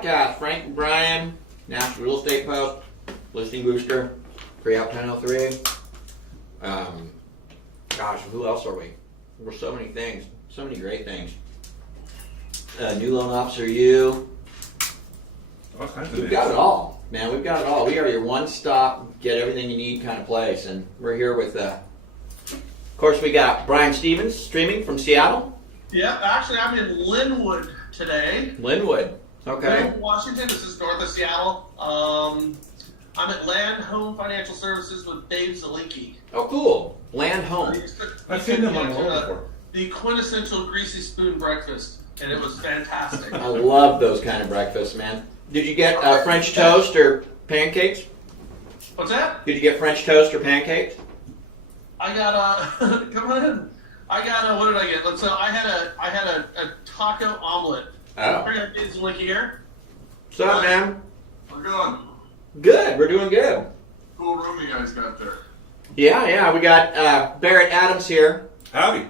podcast. Frank and Brian, National Real Estate Post, Listing Booster, Pre-Out 1003. Gosh, who else are we? We're so many things. So many great things. New Loan Officer U. All kinds of We've things. got it all, man. We've got it all. We are your one-stop, get everything you need kind of place. And we're here with, of course, we got Brian Stevens streaming from Seattle. Yeah, actually, I'm in Linwood today. Linwood. Okay. Linwood, Washington. This is north of Seattle. I'm at Land Home Financial Services with Dave Zalinki. Oh, cool. Land Home. I've seen them on the road before. The quintessential greasy spoon breakfast, and it was fantastic. I love those kind of breakfasts, man. Did you get French toast or pancakes? What's that? Did you get French toast or pancakes? I got come on in. I got what did I get? So I had a taco omelet. Oh. I got Dave Zalinki here. What's up, man? How's it going? Good. We're doing good. Cool room you guys got there. Yeah. We got Barrett Adams here. Howdy.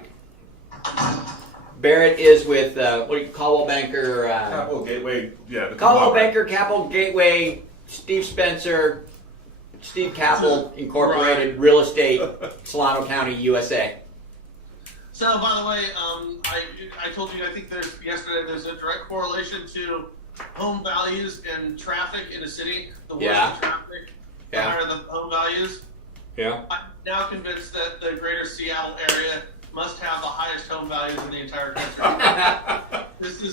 Barrett is with what do you Caldwell Banker? Capital Gateway. Yeah. The Caldwell conglomerate. Banker, Capital Gateway, Steve Spencer, Steve Capital Incorporated, Real Estate, Solano County, USA. So, by the way, I told you, I think there's a direct correlation to home values and traffic in a city. The worse Yeah. the traffic, the Yeah. higher the home values. Yeah. I'm now convinced that the greater Seattle area must have the highest home values in the entire country. This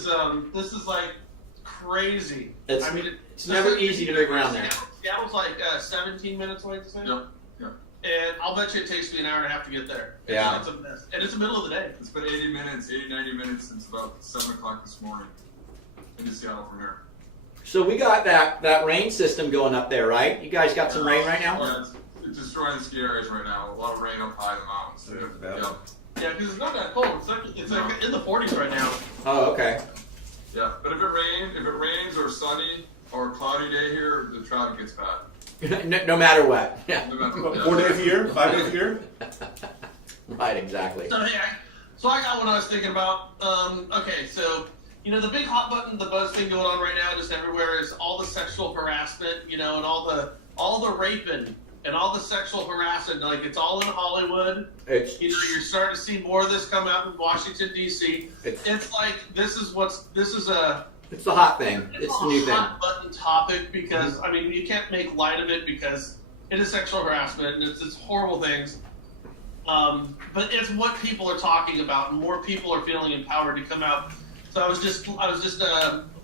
is like crazy. It's never easy to move around there. Seattle's like 17 minutes away to say. Yep. And I'll bet you it takes me an hour and a half to get there. Yeah. It's a mess. And it's the middle of the day. It's been 80 minutes, 90 minutes since about 7 o'clock this morning into Seattle from here. So we got that rain system going up there, right? You guys got some rain right now? Yeah, it's destroying the ski areas right now. A lot of rain up high in the mountains. Yeah. Yeah. Yeah, because it's not that cold. It's like in the 40s right now. Oh, okay. Yeah. But if it rains or sunny or cloudy day here, the traffic gets bad. No matter what. Yeah. No matter- What, yeah. 4 days a year? 5 days a year? Right, exactly. So, hey, so I got what I was thinking about. Okay, so, the big hot button, the buzz thing going on right now just everywhere is all the sexual harassment, and all the raping and all the sexual harassment. Like, it's all in Hollywood. It's You're starting to see more of this come out in Washington, D.C. It's like, this is it's the hot thing. It's the new a thing. hot button topic because, you can't make light of it because it is sexual harassment and it's horrible things. But it's what people are talking about, and more people are feeling empowered to come out. So I was just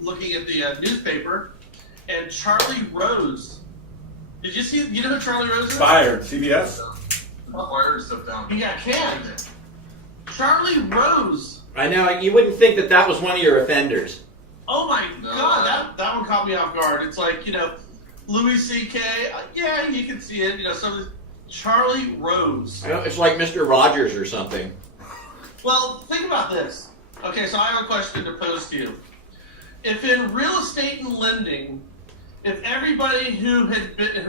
looking at the newspaper, and Charlie Rose. Did you see? You know who Charlie Rose is? Fired. CBS? Fire and stuff down. He got canned. Charlie Rose. I know. You wouldn't think that was one of your offenders. Oh my No. God, that one caught me off guard. It's like, Louis C.K. Yeah, you can see it. Some of the Charlie Rose. I know, it's like Mr. Rogers or something. Well, think about this. Okay, so I have a question to pose to you. If in real estate and lending, if everybody who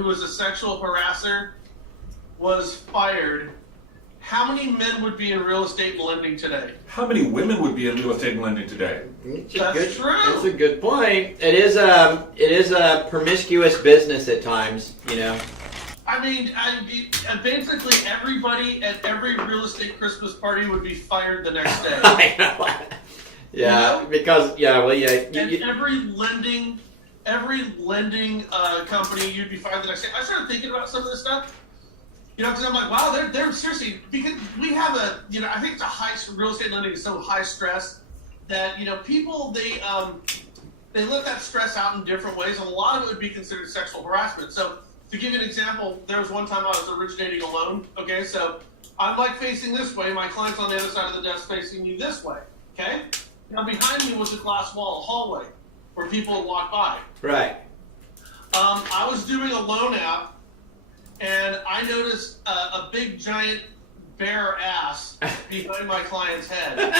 was a sexual harasser was fired, how many men would be in real estate and lending today? How many women would be in real estate and lending today? That's true. That's a good point. It is a promiscuous business at times, Basically everybody at every real estate Christmas party would be fired the next day. I know. Yeah, because And every lending company, you'd be fired the next day. I started thinking about some of this stuff, because I'm like, wow, they're seriously, because we have I think it's a high, real estate lending is so high stress that, people, they let that stress out in different ways, and a lot of it would be considered sexual harassment. So, to give you an example, there was one time I was originating a loan, okay, so I'm like facing this way, my client's on the other side of the desk facing me this way, okay? Now behind me was a glass wall, a hallway, where people would walk by. right. I was doing a loan out, and I noticed a big giant bare ass behind my client's head.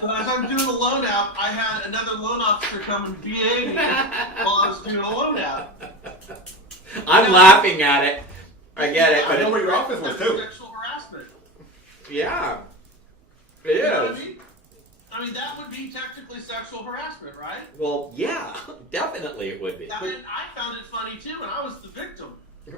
So as I'm doing the loan out, I had another loan officer come and VA me while I was doing a loan out. I'm laughing at it. I get it, I know but where your office was That's too. sexual harassment. yeah, it You know what I is. mean? I mean, that would be technically sexual harassment, right? Well, yeah, definitely it would be. I mean, I found it funny too, and I was the victim.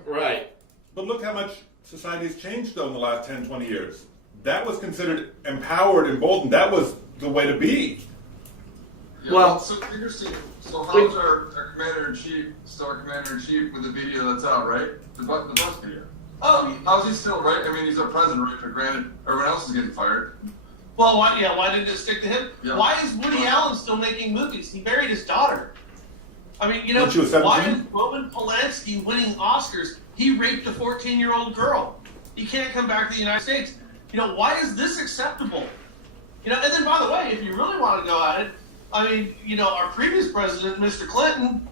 Right. But look how much society's changed, though, in the last 10, 20 years. That was considered empowered, emboldened. That was the way to be. Yeah, Well- so interesting. So how's our commander-in-chief, still our commander-in-chief with the video that's out, right? The bus video. Oh, How's he still, right? I mean, he's our president, right? But granted, everyone else is getting fired. well, why didn't it stick to him? Yeah. Why is Woody Allen still making movies? He buried his daughter. I mean, you know, When she was 17? why is Roman Polanski winning Oscars? He raped a 14-year-old girl. He can't come back to the United States. You know, why is this acceptable? You know, and then by the way, if you really want to go at it, I mean, you know, our previous president, Mr. Clinton,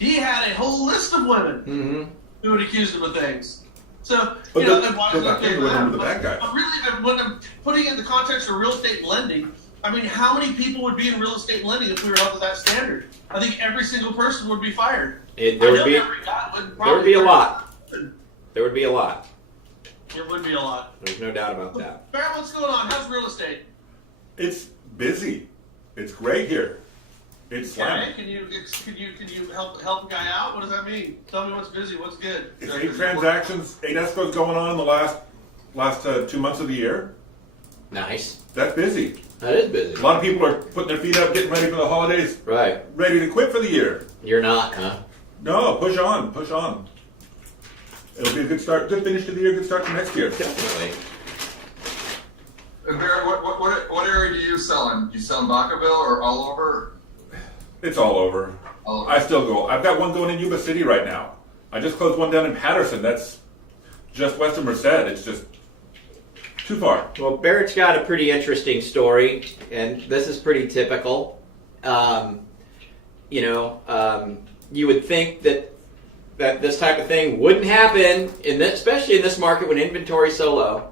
he had a whole list of women who would accuse him of things. So, But you know, the- then why but is it that okay thing for went that? under the bad guy. But really, when I'm putting it in the context of real estate lending, I mean, how many people would be in real estate lending if we were held to that standard? I think every single person would be fired. There I would know be every guy would there would be a probably- lot. There would be a lot. It would be a lot. There's no doubt about that. Barrett, what's going on? How's real estate? It's busy. It's great here. It's Okay, slamming. can you help a guy out? What does that mean? Tell me what's busy, what's good. It's 8 transactions, 8 escrows going on in the last 2 months of the year. Nice. That's busy. That is busy. A lot of people are putting their feet up, getting ready for the holidays, Right. ready to quit for the year. You're not, huh? No, push on, push on. It'll be a good start, good finish to the year, good start to next year. Definitely. And Barrett, what area do you sell in? Do you sell in Vacaville or all over? It's all over. All over. I still go. I've got one going in Yuba City right now. I just closed one down in Patterson. That's just west of Merced. It's just too far. Well, Barrett's got a pretty interesting story, and this is pretty typical. You would think that this type of thing wouldn't happen, especially in this market when inventory's so low.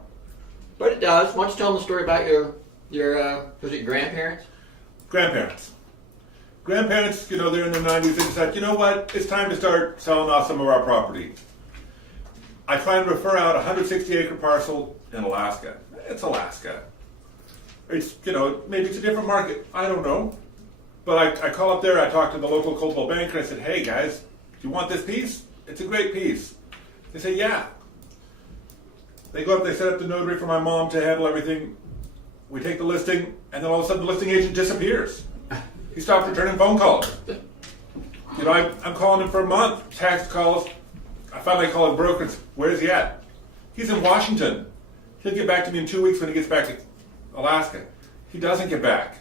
But it does. Why don't you tell them the story about your was it your grandparents? Grandparents, they're in their 90s. They decide, you know what? It's time to start selling off some of our property. I try and refer out a 160-acre parcel in Alaska. It's Alaska. It's, maybe it's a different market. I don't know. But I call up there, I talk to the local Coldwell banker, I said, hey guys, do you want this piece? It's a great piece. They say, yeah. They go up, they set up the notary for my mom to handle everything. We take the listing, and then all of a sudden the listing agent disappears. He stopped returning phone calls. I'm calling him for a month. Text calls. I finally call his broker. Where's he at? He's in Washington. He'll get back to me in 2 weeks when he gets back to Alaska. He doesn't get back.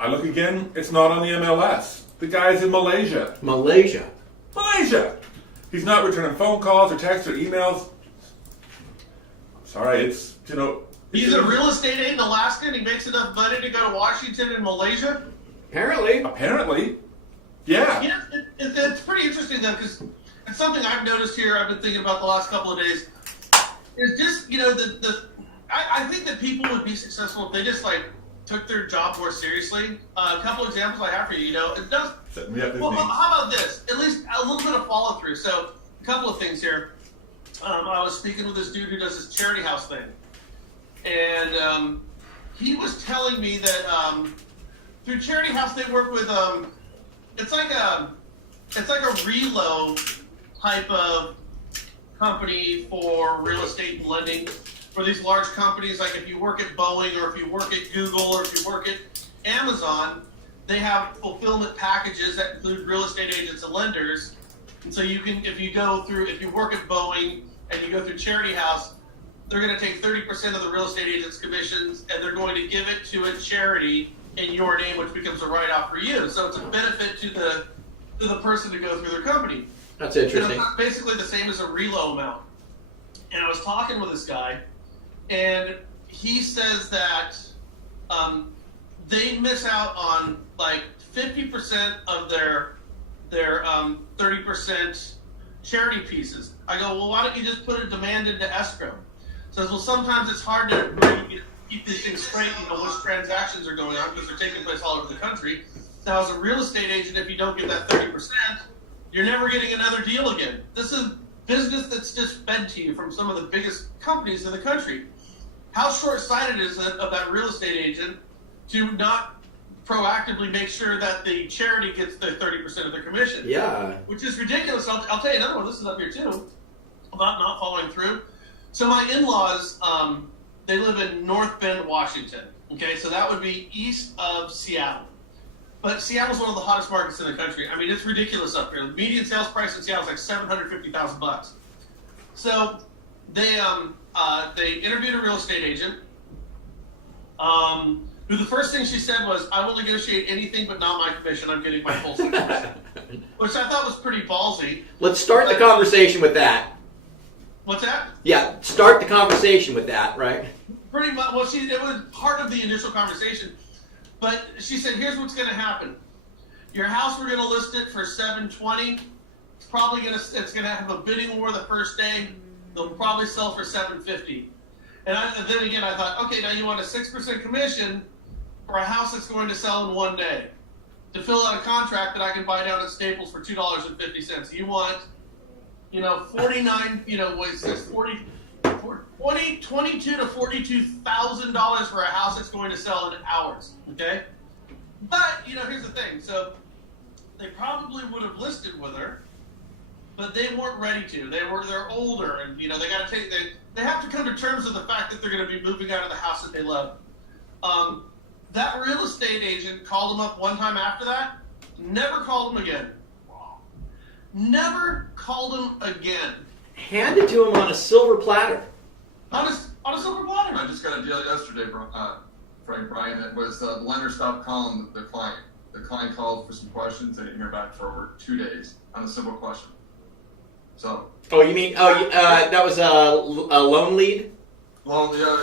I look again. It's not on the MLS. The guy's in Malaysia. Malaysia. He's not returning phone calls or texts or emails. Sorry, it's, He's a real estate agent in Alaska and he makes enough money to go to Washington and Malaysia? Apparently. Yeah. You know, it's pretty interesting though, because it's something I've noticed here, I've been thinking about the last couple of days. Is just, I think that people would be successful if they just took their job more seriously. A couple examples I have for you, it does. Well, how about this? At least a little bit of follow through. So, a couple of things here. I was speaking with this dude who does this charity house thing. And he was telling me that through Charity House they work with it's like a relo type of company for real estate and lending for these large companies. Like if you work at Boeing or if you work at Google or if you work at Amazon, they have fulfillment packages that include real estate agents and lenders. And so you can, if you work at Boeing and you go through Charity House, they're going to take 30% of the real estate agent's commissions and they're going to give it to a charity in your name, which becomes a write-off for you. So it's a benefit to the person to go through their company. That's interesting. It's basically the same as a relo amount. And I was talking with this guy, and he says that they miss out on 50% of their 30% charity pieces. I go, well, why don't you just put a demand into escrow? Says, well, sometimes it's hard to keep these things straight, which transactions are going on because they're taking place all over the country. Now, as a real estate agent, if you don't get that 30%, you're never getting another deal again. This is business that's just fed to you from some of the biggest companies in the country. How short-sighted is it of that real estate agent to not proactively make sure that the charity gets their 30% of their commission. Yeah. Which is ridiculous. I'll tell you another one. This is up here too, about not following through. So my in-laws, they live in North Bend, Washington. Okay, so that would be east of Seattle. But Seattle's one of the hottest markets in the country. I mean, it's ridiculous up here. The median sales price in Seattle is like $750,000. So they interviewed a real estate agent, who the first thing she said was, "I will negotiate anything but not my commission. I'm getting my full 6%," which I thought was pretty ballsy. Let's start the conversation with that. What's that? Yeah, start the conversation with that, right? Pretty much. Well, it was part of the initial conversation, but she said, "Here's what's going to happen. Your house, we're going to list it for $720. It's probably going to have a bidding war the first day. They'll probably sell for $750." And then again, I thought, okay, now you want a 6% commission for a house that's going to sell in one day to fill out a contract that I can buy down at Staples for $2.50. You want, 49, what is this, 22 to $42,000 for a house that's going to sell in hours. Okay, but here's the thing. So they probably would have listed with her, but they weren't ready to. They're older, and they got to they have to come to terms with the fact that they're going to be moving out of the house that they love. That real estate agent called them up one time after that, never called them again. Never called them again. Handed to him on a silver platter. On a silver platter. I just got a deal yesterday, Brian, that was the lender stopped calling the client. The client called for some questions. They didn't hear back for over 2 days on a simple question. So. Oh, you mean, that was a loan lead? Well, yeah.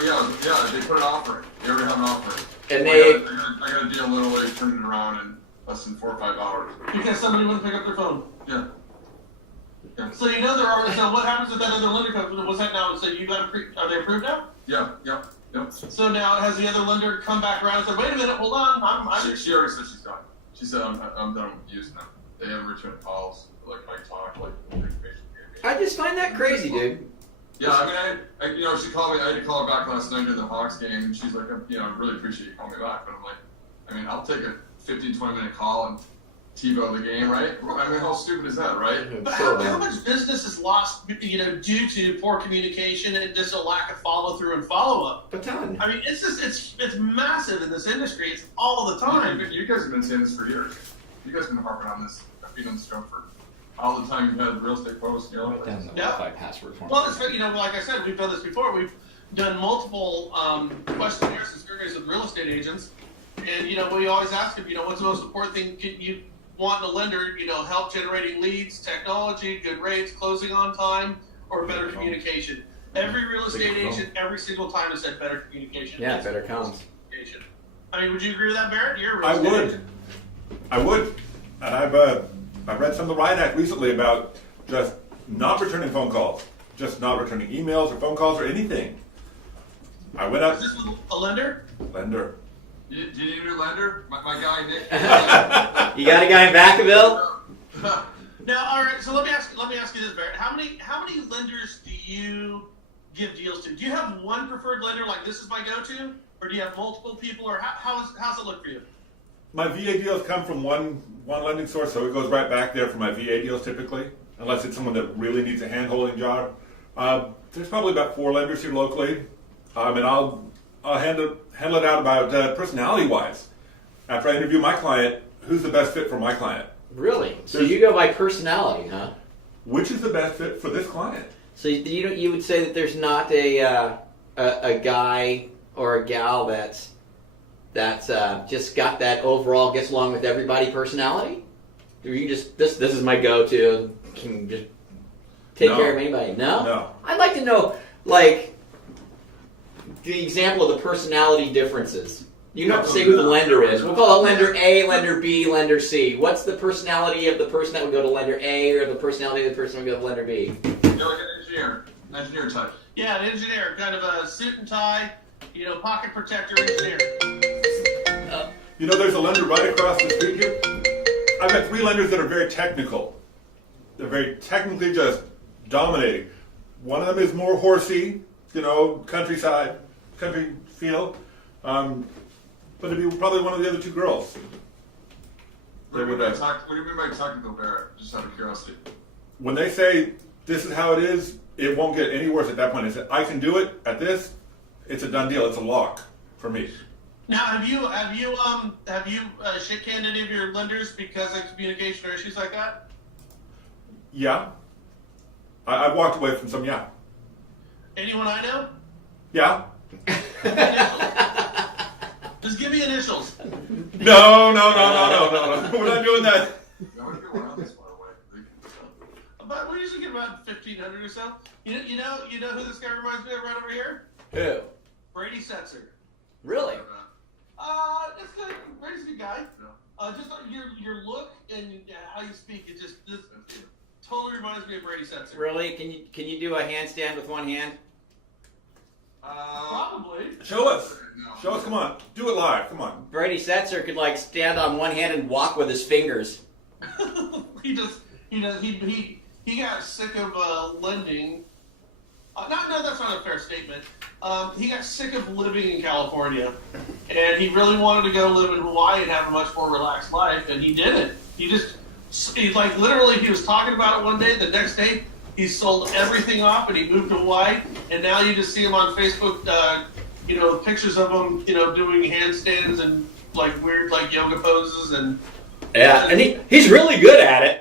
They put an offer in. They already have an offer in. And I got a deal literally turned it around in less than 4 or 5 hours. Because somebody wouldn't pick up their phone. Yeah. So there are. So what happens with that other lender company? What's that now? So you got are they approved now? Yeah. So now has the other lender come back around and said, "Wait a minute, hold on, She already said she's done. She said I'm done with using them. They haven't returned calls like I talk like information. I just find that crazy, dude. Yeah, I mean, she called me. I had to call her back last night during the Hawks game, and she's like, I really appreciate you calling me back. But I'm like, I mean, I'll take a 15, 20-minute call and TiVo the game, right? I mean, how stupid is that, right? But how much business is lost, due to poor communication and just a lack of follow through and follow up? A ton. I mean, it's massive in this industry. It's all the time. You guys have been saying this for years. You guys have been harping on this. I've been on this job for all the time. You've had real estate posts, Password form. Well, like I said, we've done this before. We've done multiple questionnaires and surveys with real estate agents, and we always ask them, what's the most important thing you want in a lender? Help generating leads, technology, good rates, closing on time, or better communication. Every real estate agent, every single time, has said better communication. Yeah, better comms. I mean, would you agree with that, Barrett? You're a real estate agent. I would, and I've read some of the Riot Act recently about just not returning phone calls, just not returning emails or phone calls or anything. I went out. Is this a lender? Lender. Do you need a new lender? My guy Nick. You got a guy in Vacaville? Now, all right. So let me ask you this, Barrett. How many lenders do you give deals to? Do you have one preferred lender, like this is my go-to, or do you have multiple people, or how's it look for you? My VA deals come from one lending source, so it goes right back there for my VA deals typically, unless it's someone that really needs a hand-holding job. There's probably about 4 lenders here locally, and I'll handle it out about personality-wise. After I interview my client, who's the best fit for my client? Really? So you go by personality, huh? Which is the best fit for this client? So you would say that there's not a guy or a gal that's just got that overall gets along with everybody personality? Or you just this is my go-to, can just take care of anybody? No. I'd like to know, like, the example of the personality differences. You don't have to say who the lender is. We'll call it lender A, lender B, lender C. What's the personality of the person that would go to lender A, or the personality of the person that would go to lender B? You're like an engineer type. Yeah, an engineer, kind of a suit and tie, pocket protector engineer. There's a lender right across the street here. I've got 3 lenders that are very technical. They're very technically just dominating. One of them is more horsey, countryside, country feel. but it'd be probably one of the other two girls. What do you mean by technical, Barrett? Just out of curiosity. When they say this is how it is, it won't get any worse at that point. It's, I can do it at this. It's a done deal. It's a lock for me. Now, have you shit canned any of your lenders because of communication or issues like that? Yeah. I've walked away from some. Yeah. Anyone I know? Yeah. Just give me initials. No. We're not doing that. I wouldn't go around this far away. But we usually get about 1,500 or so. You know who this guy reminds me of right over here? Who? Brady Setzer. Really? That's good. Brady's a good guy. Just like your look and how you speak, it totally reminds me of Brady Setzer. Really? Can you do a handstand with one hand? Probably. Show us. No. Show us. Come on. Do it live. Come on. Brady Setzer could like stand on one hand and walk with his fingers. he got sick of lending. No, that's not a fair statement. He got sick of living in California, and he really wanted to go live in Hawaii and have a much more relaxed life, and he didn't. He literally, he was talking about it one day, the next day, he sold everything off and he moved to Hawaii, and now you just see him on Facebook, pictures of him, doing handstands and like weird like yoga poses and and he's really good at it.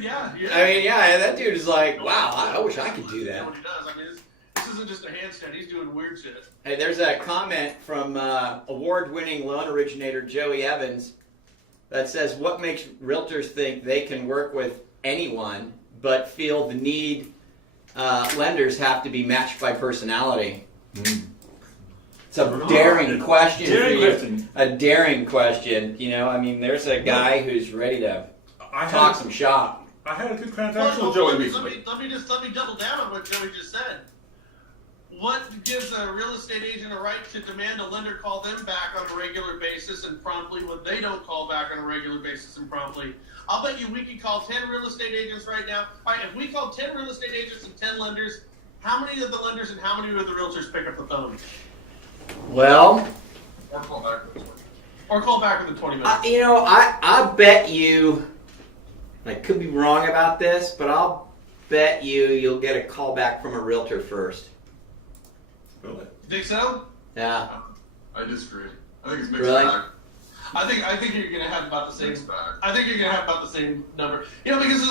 yeah. I mean, yeah, that dude is like, wow, I wish I could do that. What he does. I mean, this isn't just a handstand. He's doing weird shit. Hey, there's a comment from award-winning loan originator Joey Evans that says, what makes realtors think they can work with anyone but feel the need lenders have to be matched by personality? It's a daring question for you. A daring question. I mean, there's a guy who's ready to talk some shop. I had a good transaction with Joey Let recently. me double down on what Joey just said. What gives a real estate agent a right to demand a lender call them back on a regular basis and promptly when they don't call back on a regular basis and promptly? I'll bet you we could call 10 real estate agents right now. All right, if we call 10 real estate agents and 10 lenders, how many of the lenders and how many of the realtors pick up the phone? Well, Or call back with 20. Or call back within 20 minutes. I bet you, I could be wrong about this, but I'll bet you'll get a call back from a realtor first. Really? Think so? Yeah. I disagree. I think it's mixed Really? bag. I think you're gonna have about the same. Mixed bag. I think you're gonna have about the same number. Because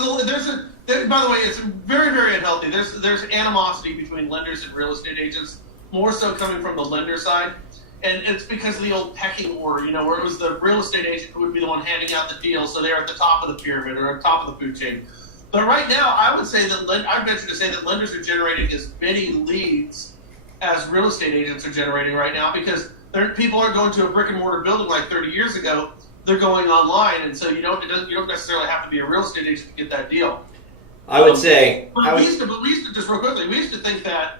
by the way, it's very, very unhealthy. There's animosity between lenders and real estate agents, more so coming from the lender side, and it's because of the old pecking order. Where it was the real estate agent who would be the one handing out the deal, so they're at the top of the pyramid or at the top of the food chain. But right now, I would say that I venture to say that lenders are generating as many leads as real estate agents are generating right now because people aren't going to a brick and mortar building like 30 years ago. They're going online, and so you don't necessarily have to be a real estate agent to get that deal. I would say. We used to just real quickly. We used to think that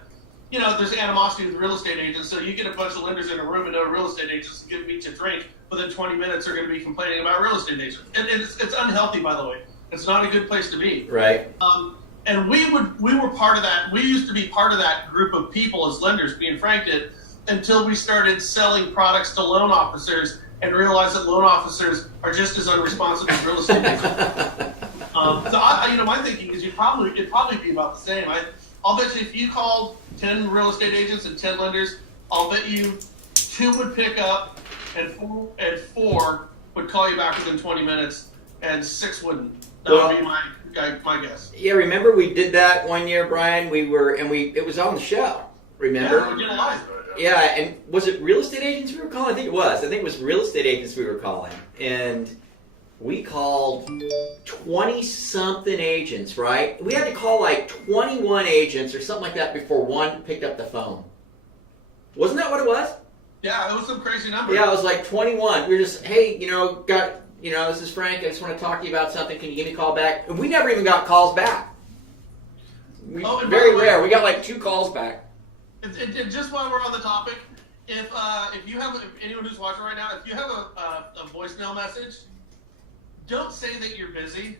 there's animosity with real estate agents, so you get a bunch of lenders in a room and no real estate agents give each a drink. Within 20 minutes, they're going to be complaining about real estate agents, and it's unhealthy, by the way. It's not a good place to be. Right. And we were part of that. We used to be part of that group of people as lenders, being frank, until we started selling products to loan officers and realized that loan officers are just as unresponsive as real estate agents. My thinking is it'd probably be about the same. I'll bet you if you called 10 real estate agents and 10 lenders, I'll bet you 2 would pick up and 4 would call you back within 20 minutes and 6 wouldn't. That would be my guess. Yeah, remember we did that one year, Brian? It was on the show. Remember? Yeah, and was it real estate agents we were calling? I think it was. I think it was real estate agents we were calling. And we called 20-something agents, right? We had to call like 21 agents or something like that before one picked up the phone. Wasn't that what it was? Yeah, it was some crazy number. Yeah, it was like 21. We were just, hey, this is Frank. I just want to talk to you about something. Can you give me a call back? And we never even got calls back. Very rare. We got like 2 calls back. And just while we're on the topic, if anyone who's watching right now, if you have a voicemail message, don't say that you're busy.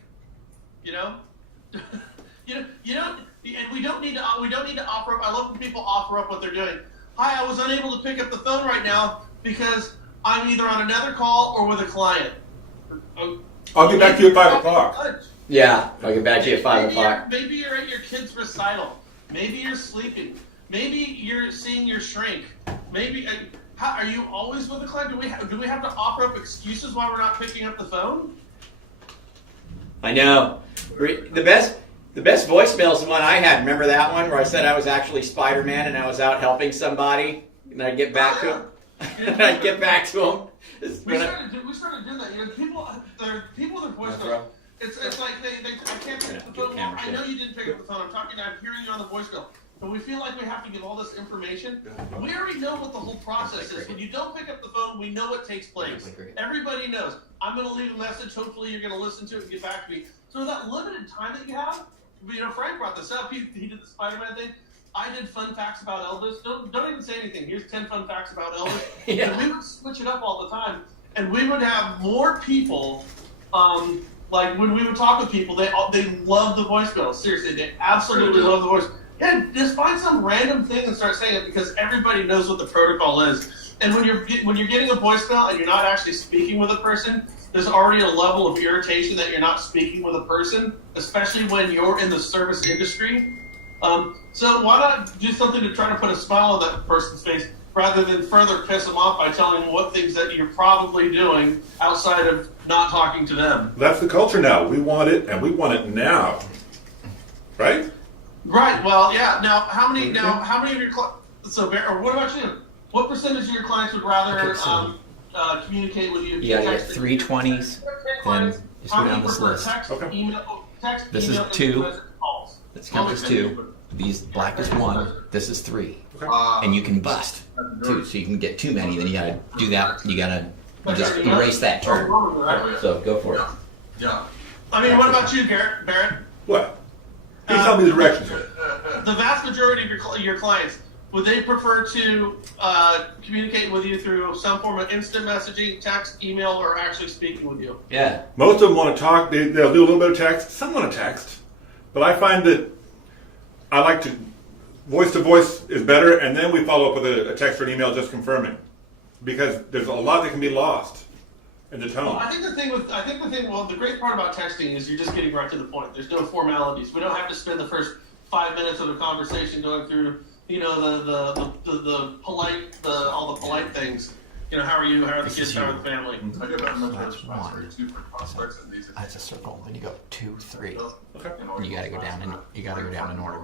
And we don't need to offer up. I love when people offer up what they're doing. Hi, I was unable to pick up the phone right now because I'm either on another call or with a client. I'll get back to you at 5 o'clock. Yeah, I'll get back to you at 5 o'clock. Maybe you're at your kid's recital. Maybe you're sleeping. Maybe you're seeing your shrink. Maybe are you always with the client? Do we have to offer up excuses why we're not picking up the phone? I know. The best voicemail is the one I had. Remember that one where I said I was actually Spider-Man and I was out helping somebody, and I'd get back to him. And I'd get back to him. We started doing that. You know, people with their voicemail. It's like I can't pick up the phone. Well, I know you didn't pick up the phone. I'm hearing you on the voicemail. But we feel like we have to give all this information. We already know what the whole process is. When you don't pick up the phone, we know what takes place. Everybody knows. I'm going to leave a message. Hopefully you're going to listen to it and get back to me. So that limited time that you have, you know, Frank brought this up. He did the Spider-Man thing. I did fun facts about Elvis. Don't even say anything. Here's 10 fun facts about Elvis. Yeah. And we would switch it up all the time. And we would have more people, like when we would talk with people, they love the voicemail. Seriously, they absolutely love the voice. Yeah, just find some random thing and start saying it because everybody knows what the protocol is. And when you're getting a voicemail and you're not actually speaking with a person, there's already a level of irritation that you're not speaking with a person, especially when you're in the service industry. So why not do something to try to put a smile on that person's face rather than further piss them off by telling them what things that you're probably doing outside of not talking to them. That's the culture now. We want it, and we want it now. Right? Right. Well, yeah. Now, how many of your or what about you? What percentage of your clients would rather communicate with you? You gotta get 320s, then just go down this list. Text, email, This is email, 2. and calls. This count as 2. These black is 1. This is 3. Okay. And you can bust 2, so you can get too many. Then you gotta do that. You just erase that term. So go for it. Yeah. I mean, what about you, Barrett? What? Can you tell me the directions here? The vast majority of your clients, would they prefer to communicate with you through some form of instant messaging, text, email, or actually speaking with you? Yeah. Most of them want to talk. They'll do a little bit of text. Some want to text. But I find that I like to voice is better, and then we follow up with a text or an email just confirming. Because there's a lot that can be lost in the tone. Well, the great part about texting is you're just getting right to the point. There's no formalities. We don't have to spend the first 5 minutes of a conversation going through, you know, the polite, all the polite things. You know, how are you? How are the kids? How are the family? I get that much That's better one. too for prospects and these. That's a circle. Then you go 2, 3. Okay. And you gotta go down in order.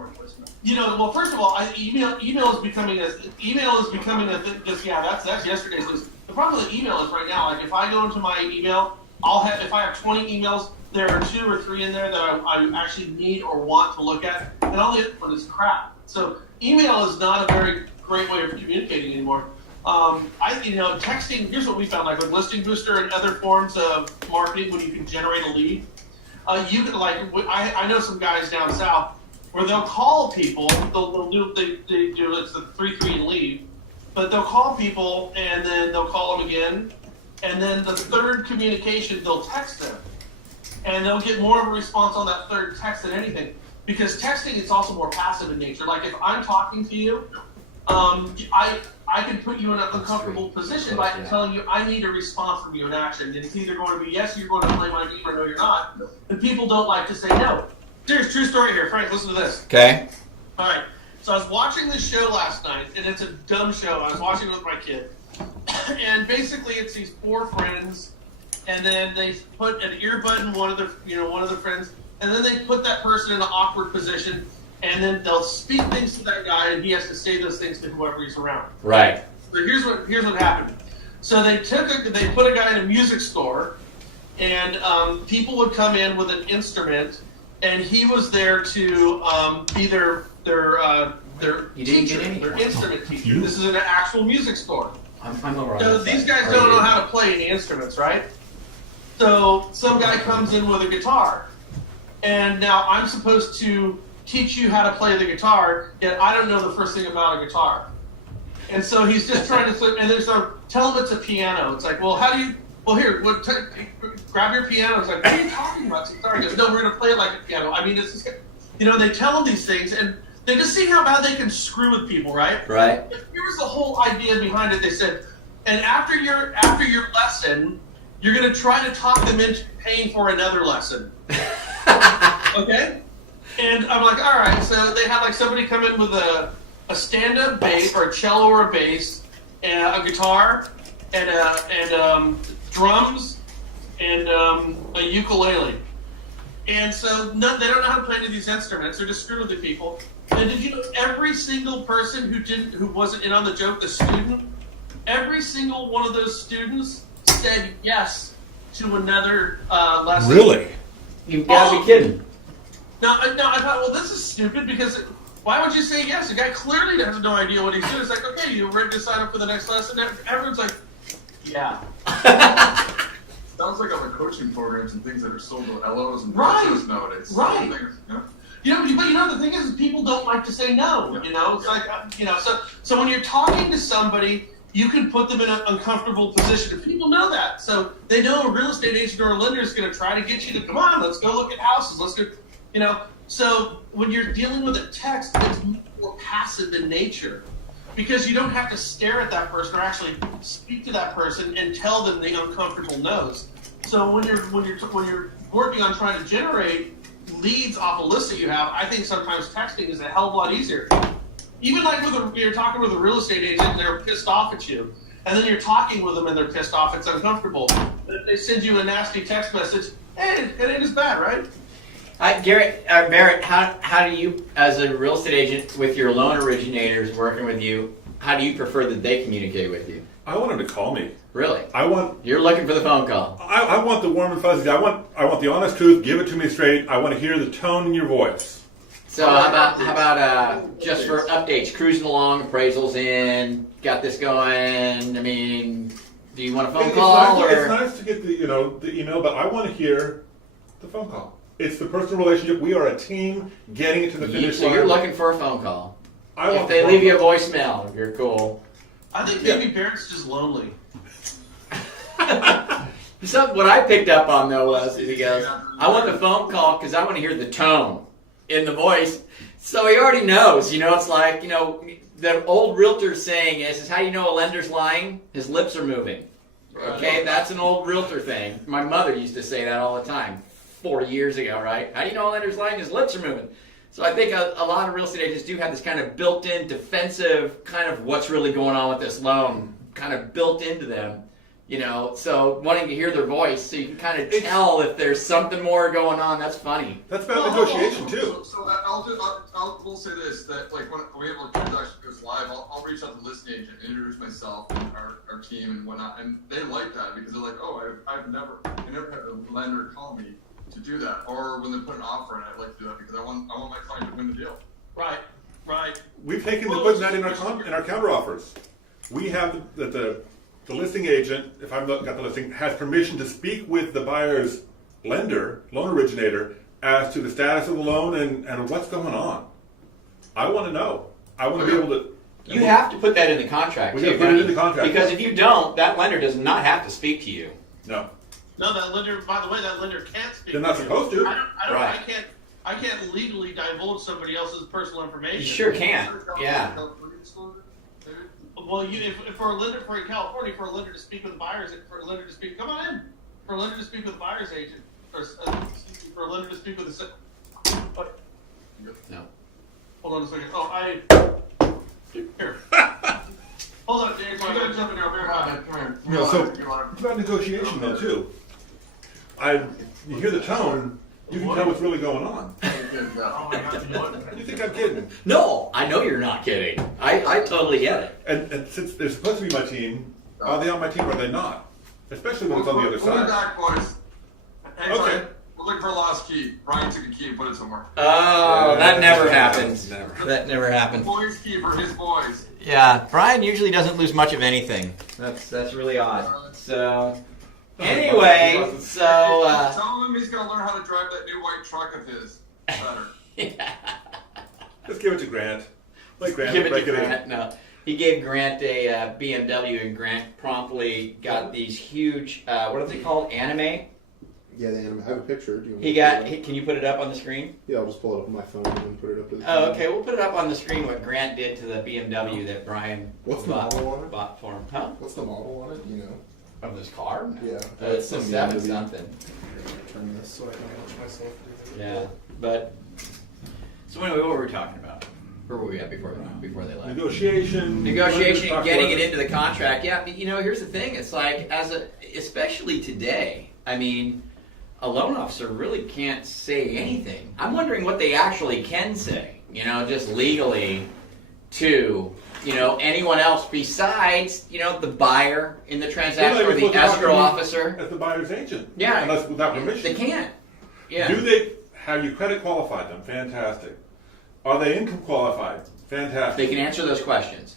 You know, well, first of all, email is becoming a thing. Just that's yesterday's news. The problem with email is right now, like if I go into my email, if I have 20 emails, there are 2 or 3 in there that I actually need or want to look at, and all the other one is crap. So email is not a very great way of communicating anymore. Texting. Here's what we found: like with Listing Booster and other forms of marketing, when you can generate a lead, you can I know some guys down south where they'll call people. They do it's the 3-3 and leave, but they'll call people and then they'll call them again, and then the third communication they'll text them, and they'll get more of a response on that third text than anything, because texting is also more passive in nature. Like if I'm talking to you, I can put you in an uncomfortable position by telling you I need a response from you, an action. And it's either going to be yes, you're going to play my game, or no, you're not. And people don't like to say no. There's true story here. Frank, listen to this. Okay. All right. So I was watching this show last night, and it's a dumb show. I was watching it with my kid. And basically it's these 4 friends, and then they put an earbud in one of their friends, and then they put that person in an awkward position, and then they'll speak things to that guy, and he has to say those things to whoever he's around. Right. So here's what happened. So they put a guy in a music store, and people would come in with an instrument, and he was there to be their teacher, their instrument teacher. This is an actual music store. I'm over. So these guys don't know how to play any instruments, right? So some guy comes in with a guitar, and now I'm supposed to teach you how to play the guitar, yet I don't know the first thing about a guitar. And so he's just trying to, tell him it's a piano. It's like, well, how do you, grab your piano. It's like, what are you talking about? Sorry. He goes, no, we're going to play it like a piano. I mean, it's just, they tell him these things, and they just see how bad they can screw with people, right? Right. Here's the whole idea behind it. They said, And after your lesson, you're going to try to talk them into paying for another lesson. Okay? And I'm like, all right. So they had like somebody come in with a stand-up bass or a cello or a bass, and a guitar, and drums, and a ukulele. And so they don't know how to play any of these instruments. They're just screwing with the people. And did you know every single person who wasn't in on the joke, the student, every single one of those students said yes to another lesson. Really? You've got to be kidding. No, I thought, well, this is stupid because why would you say yes? The guy clearly has no idea what he's doing. It's like, okay, you ready to sign up for the next lesson? Everyone's like, yeah. Sounds like other coaching programs and things that are sold to LOs and Right. coaches nowadays. Right. Yeah. But the thing is people don't like to say no. Yeah. You know, it's like so when you're talking to somebody, you can put them in an uncomfortable position. People know that, so they know a real estate agent or a lender is going to try to get you to come on. Let's go look at houses. Let's go. You know, so when you're dealing with a text, it's more passive in nature. Because you don't have to stare at that person or actually speak to that person and tell them the uncomfortable no's. So when you're working on trying to generate leads off a list that you have, I think sometimes texting is a hell of a lot easier. Even like you're talking with a real estate agent and they're pissed off at you, and then you're talking with them and they're pissed off, it's uncomfortable. But if they send you a nasty text message, hey, it ain't as bad, right? Barrett, how do you, as a real estate agent with your loan originators working with you, how do you prefer that they communicate with you? I want them to call me. Really? You're looking for the phone call. I want the warm and fuzzy. I want the honest truth. Give it to me straight. I want to hear the tone in your voice. So how about just for updates, cruising along, appraisals in, got this going? I mean, do you want a phone call? It's nice to get the email, but I want to hear the phone call. It's the personal relationship. We are a team getting it to the finish line. So you're looking for a phone call. If they leave you a voicemail, you're cool. I think maybe Barrett's just lonely. So what I picked up on though was he goes, I want the phone call because I want to hear the tone in the voice. So he already knows. You know, it's like, you know, the old realtor saying is how you know a lender's lying? His lips are moving. Okay, that's an old realtor thing. My mother used to say that all the time 40 years ago, right? How do you know a lender's lying? His lips are moving. So I think a lot of real estate agents do have this kind of built-in defensive kind of what's really going on with this loan kind of built into them, you know, so wanting to hear their voice so you can kind of tell if there's something more going on. That's funny. That's about negotiation too. So we'll say this, that like when we have a transaction goes live, I'll reach out to the listing agent, introduce myself and our team and whatnot, and they like that because they're like, oh, I never had a lender call me to do that, or when they put an offer in, I like to do that because I want my client to win the deal. Right. We've taken putting that in our counter offers. We have the listing agent, if I've got the listing, has permission to speak with the buyer's lender, loan originator, as to the status of the loan and what's going on. I want to know. I want to be able to. You have to put that in the contract. We have to put it in the contract because if you don't, that lender does not have to speak to you. No. No, that lender. By the way, that lender can't speak. They're not supposed to. I can't legally divulge somebody else's personal information. You sure can. Yeah. Well, if for a lender in California, for a lender to speak with the buyers, for a lender to speak, come on in. For a lender to speak with the buyer's agent, or for a lender to speak with the. No. Hold on a second. Here. Hold on, Dave. You gotta jump in there. Come here. So it's about negotiation though too. You hear the tone, you can tell what's really going on. Oh my God, you know what? You think I'm kidding? No, I know you're not kidding. I totally get it. And since they're supposed to be my team, are they on my team or are they not? Especially when it's on the other We'll be side. back, boys. Okay. We're looking for a lost key. Brian took a key and put it somewhere. Oh, that never happens. That never happens. Boys' key for his boys. Yeah, Brian usually doesn't lose much of anything. That's really odd. So, anyway, Tell him he's gonna learn how to drive that new white truck of his better. yeah. Let's give it to Grant. Let Grant Give it break to it in. Grant. No, he gave Grant a BMW, and Grant promptly got these huge. What are they called? Anime Yeah, the anime. I have a picture. Do you want He me to got. pull it up? Can you put it up on the screen? Yeah, I'll just pull it up on my phone and then put it up to the Oh, camera. okay. We'll put it up on the screen. What Grant did to the BMW that Brian What's the bought, model on it? bought for him. Huh? What's the model on it? Do you know? Of this car? Yeah. It's a Some 7 BMW. something. Turn this so I can watch myself do it. Yeah, but so anyway, what were we talking about? Where were we at before they left? Negotiation. Negotiation and getting it into. into the contract. Yeah, but, here's the thing. It's like especially today. I mean, a loan officer really can't say anything. I'm wondering what they actually can say. Just legally to anyone else besides the buyer in the transaction or the escrow officer. As the buyer's agent. Yeah, Unless without permission. They can't. Yeah. Do they have you credit qualified them? Fantastic. Are they income qualified? Fantastic. They can answer those questions.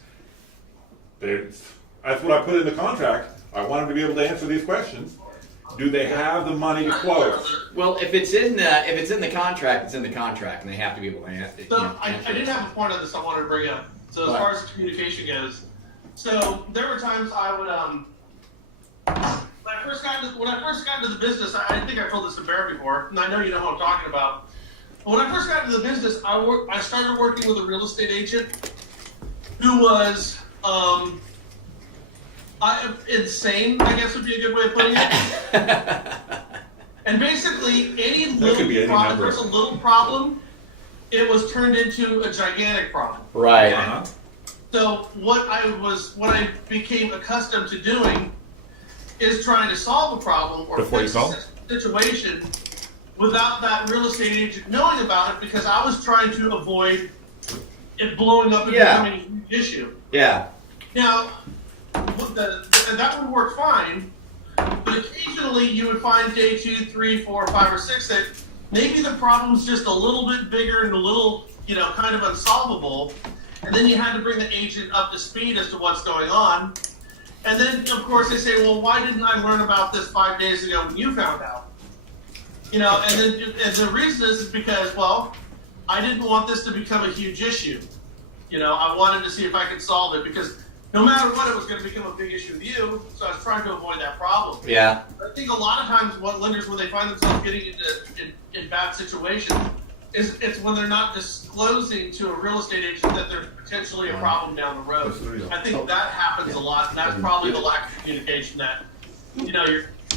That's what I put in the contract. I want them to be able to answer these questions. Do they have the money to close? Well, if it's in the contract, it's in the contract, and they have to be able to answer. So I did have a point on this I wanted to bring up. So as far as communication goes, so there were times I would when I first got into the business, I think I told this to Barrett before, and I know you know what I'm talking about. But when I first got into the business, I started working with a real estate agent who was insane, I guess would be a good way of putting it. And basically, any there's a little problem, it was turned into a gigantic problem. Right. Uh-huh. So what I became accustomed to doing is trying to solve a problem or Before you fix call? a situation without that real estate agent knowing about it, because I was trying to avoid it blowing up and becoming a huge issue. Yeah. Now, and that would work fine, but occasionally you would find day 2, 3, 4, 5, or 6 that maybe the problem's just a little bit bigger and a little, kind of unsolvable, and then you had to bring the agent up to speed as to what's going on. And then, of course, they say, well, why didn't I learn about this 5 days ago when you found out? And the reason is because, well, I didn't want this to become a huge issue. I wanted to see if I could solve it, because no matter what, it was going to become a big issue with you, so I was trying to avoid that problem. Yeah. I think a lot of times what lenders, when they find themselves getting in bad situations, is it's when they're not disclosing to a real estate agent that there's potentially a problem down the road. I think that happens a lot, and that's probably the lack of communication that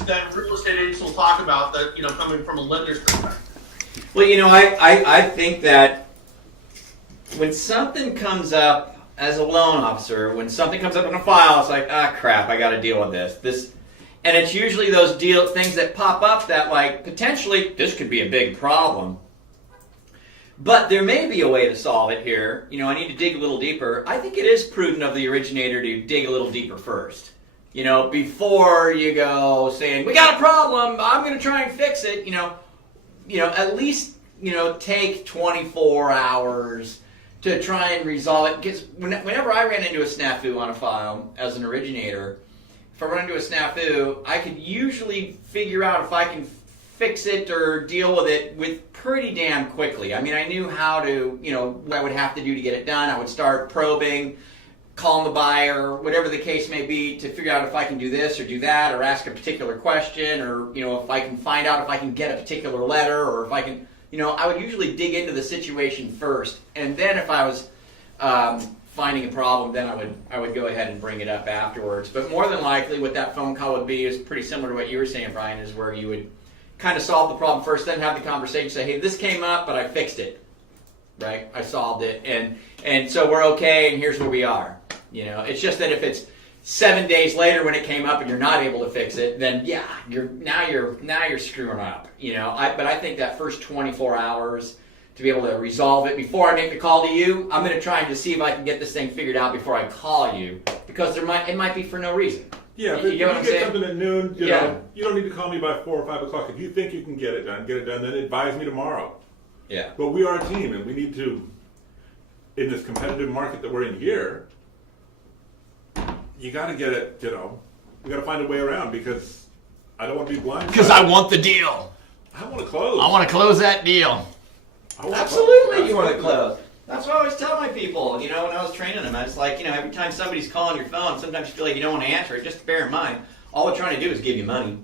that real estate agents will talk about, that coming from a lender's perspective. Well, I think that when something comes up as a loan officer, when something comes up in a file, it's like, crap, I got to deal with this, and it's usually those things that pop up that, like, potentially this could be a big problem. But there may be a way to solve it here. I need to dig a little deeper. I think it is prudent of the originator to dig a little deeper first. Before you go saying, we got a problem, I'm going to try and fix it. At least, take 24 hours to try and resolve it. Because whenever I ran into a snafu on a file as an originator, if I run into a snafu, I could usually figure out if I can fix it or deal with it with pretty damn quickly. I mean, I knew how to, what I would have to do to get it done. I would start probing, calling the buyer, whatever the case may be, to figure out if I can do this or do that, or ask a particular question, or, if I can find out if I can get a particular letter, or if I can, I would usually dig into the situation first. And then if I was finding a problem, then I would go ahead and bring it up afterwards. But more than likely, what that phone call would be is pretty similar to what you were saying, Brian, is where you would kind of solve the problem first, then have the conversation, say, hey, this came up, but I fixed it, right? I solved it, and so we're okay, and here's where we are. It's just that if it's 7 days later when it came up and you're not able to fix it, then yeah, you're screwing up. But I think that first 24 hours to be able to resolve it before I make the call to you, I'm going to try to see if I can get this thing figured out before I call you, because it might be for no reason. Yeah, you get what I'm get saying? something at noon, you Yeah. know, you don't need to call me by 4 or 5 o'clock. If you think you can get it done, then advise me tomorrow. Yeah. But we are a team, and we need to, in this competitive market that we're in here, you got to get it, we got to find a way around, because I don't want to be blind. Because I want the deal. I want to close. I want to close that deal. I wanna Absolutely, close. you want to close. That's what I always tell my people, when I was training them. I was like, every time somebody's calling your phone, sometimes you feel like you don't want to answer it. Just bear in mind, all we're trying to do is give you money.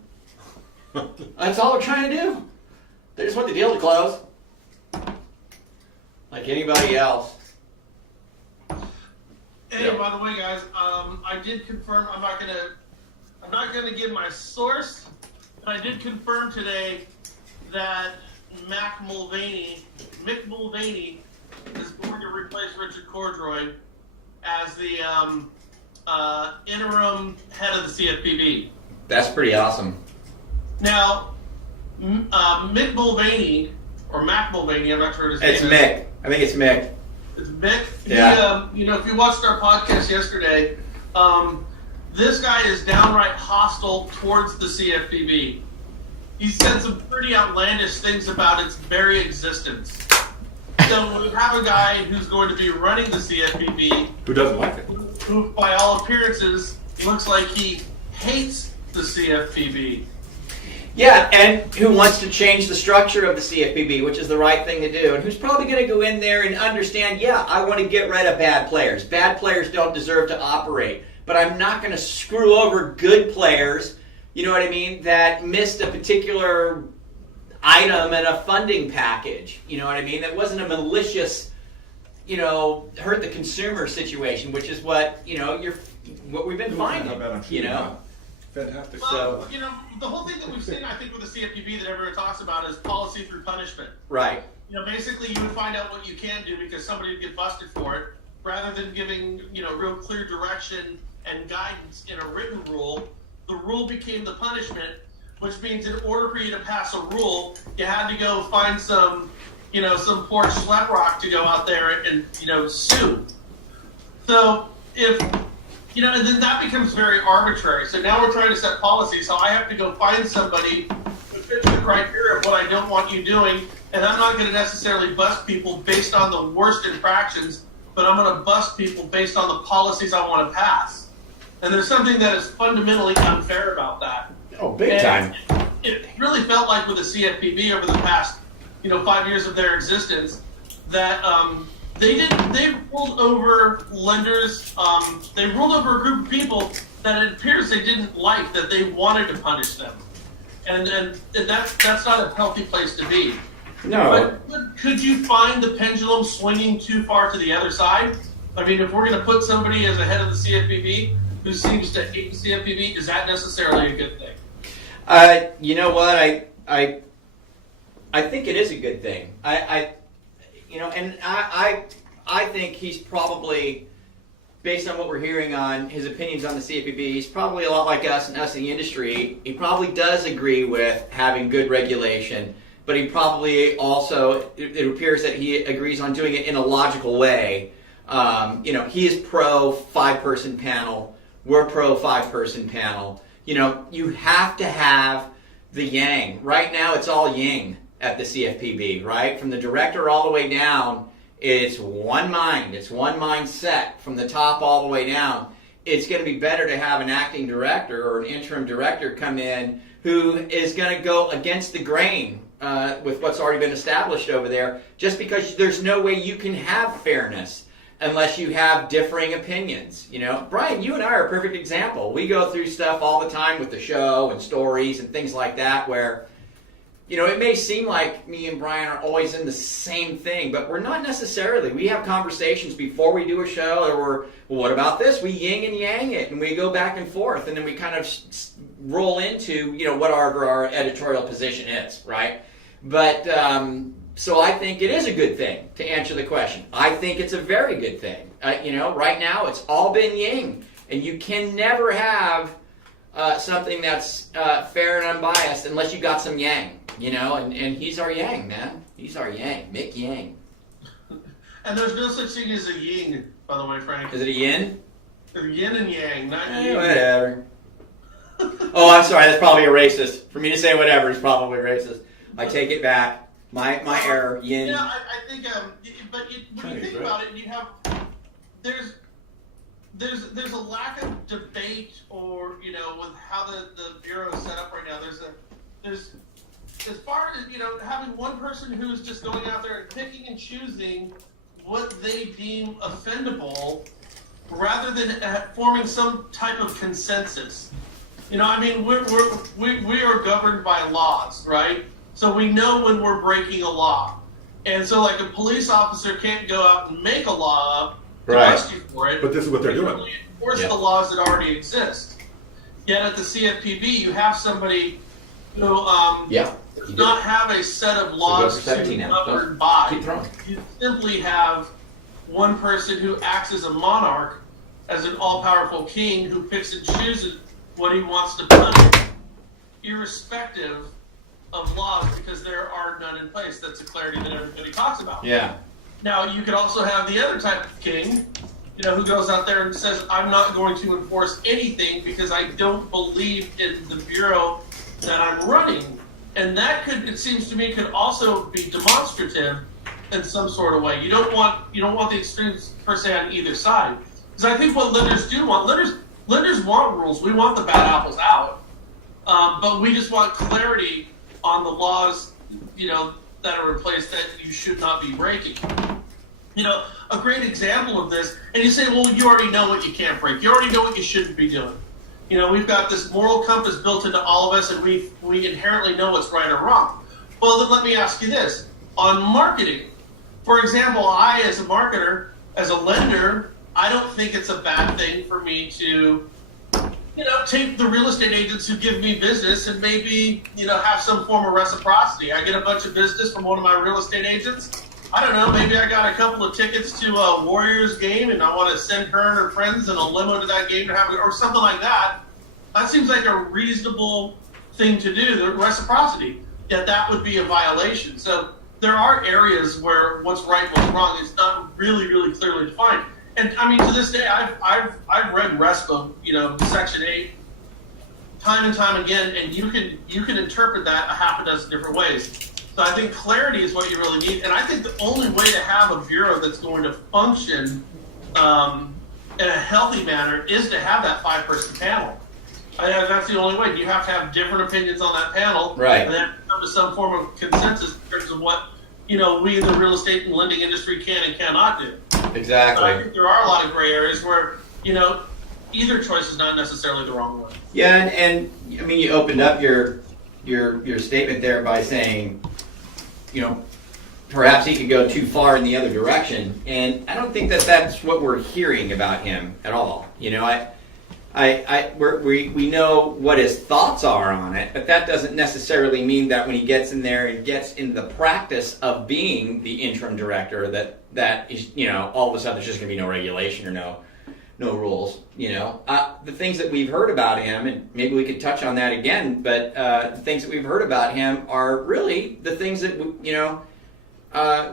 That's all they're trying to do. They just want the deal to close, like anybody else. Hey, Yeah. by the way, guys, I did confirm. I'm not gonna give my source, but I did confirm today that Mick Mulvaney is going to replace Richard Cordroy as the interim head of the CFPB. That's pretty awesome. Now, Mick Mulvaney, or Mac Mulvaney, I'm not sure his It's name is. Mick. I think it's Mick. It's Mick. Yeah. He, if you watched our podcast yesterday, this guy is downright hostile towards the CFPB. He said some pretty outlandish things about its very existence. So we have a guy who's going to be running the CFPB, Who doesn't like it? who, by all appearances, looks like he hates the CFPB. Yeah, and who wants to change the structure of the CFPB, which is the right thing to do, and who's probably going to go in there and understand, yeah, I want to get rid of bad players. Bad players don't deserve to operate, but I'm not going to screw over good players, you know what I mean, that missed a particular item in a funding package, you know what I mean, that wasn't a malicious, hurt the consumer situation, which is what, what we've been finding, Fantastic. Well, the whole thing that we've seen, I think, with the CFPB that everyone talks about is policy through punishment. Right. Basically you would find out what you can do because somebody would get busted for it, rather than giving, real clear direction and guidance in a written rule. The rule became the punishment, which means in order for you to pass a rule, you had to go find some poor schleprock to go out there and, sue. So and then that becomes very arbitrary. So now we're trying to set policy. So I have to go find somebody who fits the criteria of what I don't want you doing. And I'm not going to necessarily bust people based on the worst infractions, but I'm going to bust people based on the policies I want to pass. And there's something that is fundamentally unfair about that. Oh, big time. It really felt like with the CFPB over the past, 5 years of their existence, that they ruled over lenders. They ruled over a group of people that it appears they didn't like, that they wanted to punish them, and that's not a healthy place to be. No. But could you find the pendulum swinging too far to the other side? I mean, if we're going to put somebody as the head of the CFPB who seems to hate the CFPB, is that necessarily a good thing? You know what? I think it is a good thing. I think he's probably, based on what we're hearing on his opinions on the CFPB, he's probably a lot like us and us in the industry. He probably does agree with having good regulation, but he probably also, it appears that he agrees on doing it in a logical way. He is pro 5-person panel. We're pro 5-person panel. You have to have the yang. Right now, it's all yang at the CFPB, right? From the director all the way down, it's one mind. It's one mindset from the top all the way down. It's going to be better to have an acting director or an interim director come in who is going to go against the grain with what's already been established over there, just because there's no way you can have fairness unless you have differing opinions. Brian, you and I are a perfect example. We go through stuff all the time with the show and stories and things like that where, it may seem like me and Brian are always in the same thing, but we're not necessarily. We have conversations before we do a show, or well, what about this? We yin and yang it, and we go back and forth, and then we kind of roll into, whatever our editorial position is, right? But, so I think it is a good thing, to answer the question. I think it's a very good thing. Right now it's all been yin, and you can never have something that's fair and unbiased unless you got some yang, and he's our yang, man. He's our yang, Mick Yang. And there's no such thing as a yin, by the way, Frank. Is it a yin? They're yin and yang, not yin. Whatever. Oh, I'm sorry, that's probably a racist. For me to say whatever is probably racist. I take it back. My error, yin. Yeah, I think, but when you think about it, you have, there's a lack of debate, or with how the bureau is set up right now. There's as far as having one person who's just going out there and picking and choosing what they deem offendable, rather than forming some type of consensus. You know, I mean, we are governed by laws, right? So we know when we're breaking a law. And so, like, a police officer can't go out and make a law up to bust you for it. But this is what they're doing. Really enforce the laws that already exist. Yet at the CFPB, you have somebody who does not have a set of laws to govern by. Keep throwing. You simply have one person who acts as a monarch, as an all-powerful king who picks and chooses what he wants to punish, irrespective of laws, because there are none in place. That's a clarity that everybody talks about. Yeah. Now, you could also have the other type of king, you know, who goes out there and says, I'm not going to enforce anything because I don't believe in the bureau that I'm running. And that could, it seems to me, could also be demonstrative in some sort of way. You don't want the extremes per se on either side. Because I think what lenders do want, lenders want rules. We want the bad apples out. But we just want clarity on the laws, you know, that are in place that you should not be breaking. You know, a great example of this, and you say, well, you already know what you can't break. You already know what you shouldn't be doing. You know, we've got this moral compass built into all of us, and we inherently know what's right or wrong. Well, then let me ask you this. On marketing, for example, I, as a marketer, as a lender, I don't think it's a bad thing for me to, you know, take the real estate agents who give me business and maybe, you know, have some form of reciprocity. I get a bunch of business from one of my real estate agents. I don't know, maybe I got a couple of tickets to a Warriors game and I want to send her and her friends in a limo to that game to have, or something like that. That seems like a reasonable thing to do, the reciprocity. Yet that would be a violation. So there are areas where what's right, what's wrong is not really, really clearly defined. And I mean, to this day, I've read RESPA, you know, Section 8, time and time again, and you can interpret that a half a dozen different ways. So I think clarity is what you really need, and I think the only way to have a bureau that's going to function in a healthy manner is to have that 5-person panel. That's the only way. You have to have different opinions on that panel, right? And then come to some form of consensus in terms of what, you know, we in the real estate and lending industry can and cannot do. Exactly. But I think there are a lot of gray areas where, you know, either choice is not necessarily the wrong one. Yeah, and I mean, you opened up your statement there by saying, you know, perhaps he could go too far in the other direction, and I don't think that that's what we're hearing about him at all. You know, we know what his thoughts are on it, but that doesn't necessarily mean that when he gets in there and gets into the practice of being the interim director, that is, you know, all of a sudden there's just going to be no regulation or no rules. You know, the things that we've heard about him, and maybe we could touch on that again, but the things that we've heard about him are really the things that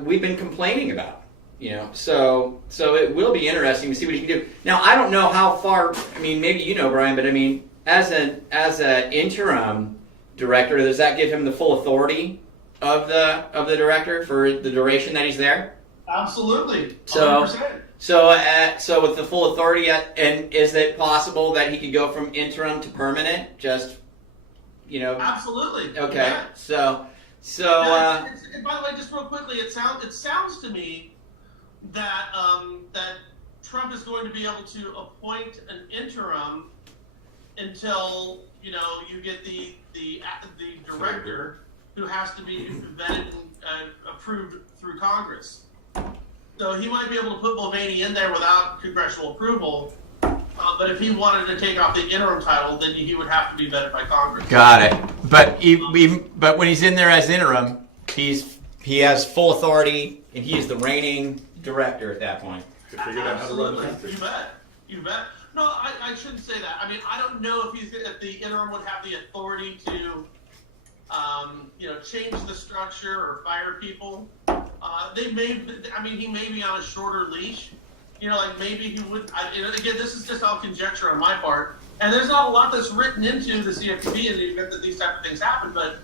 we've been complaining about. You know, so it will be interesting to see what he can do. Now, I don't know how far. I mean, maybe you know, Brian, but I mean, as an interim director, does that give him the full authority of the director for the duration that he's there? Absolutely. 100%. So with the full authority, and is it possible that he could go from interim to permanent? Just, you know. Absolutely. Okay. Yeah. So. And by the way, just real quickly, it sounds to me that that Trump is going to be able to appoint an interim until, you know, you get the director who has to be vetted and approved through Congress. So he might be able to put Mulvaney in there without congressional approval, but if he wanted to take off the interim title, then he would have to be vetted by Congress. Got it. But but when he's in there as interim, he has full authority, and he is the reigning director at that point. Absolutely. You bet. No, I shouldn't say that. I mean, I don't know if the interim would have the authority to, you know, change the structure or fire people. He may be on a shorter leash. You know, like maybe he would. Again, this is just all conjecture on my part, and there's not a lot that's written into the CFPB in the event that these type of things happen. But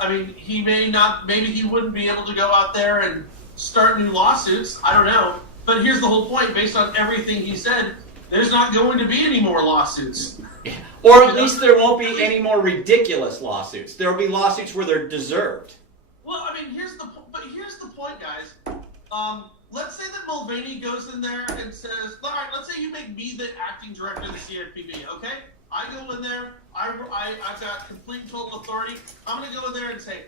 I mean, he may not. Maybe he wouldn't be able to go out there and start new lawsuits. I don't know. But here's the whole point. Based on everything he said, there's not going to be any more lawsuits. Or at least there won't be any more ridiculous lawsuits. There will be lawsuits where they're deserved. Well, I mean, here's the point, guys. Let's say that Mulvaney goes in there and says, all right, let's say you make me the acting director of the CFPB, okay? I go in there. I've got complete and total authority. I'm going to go in there and say,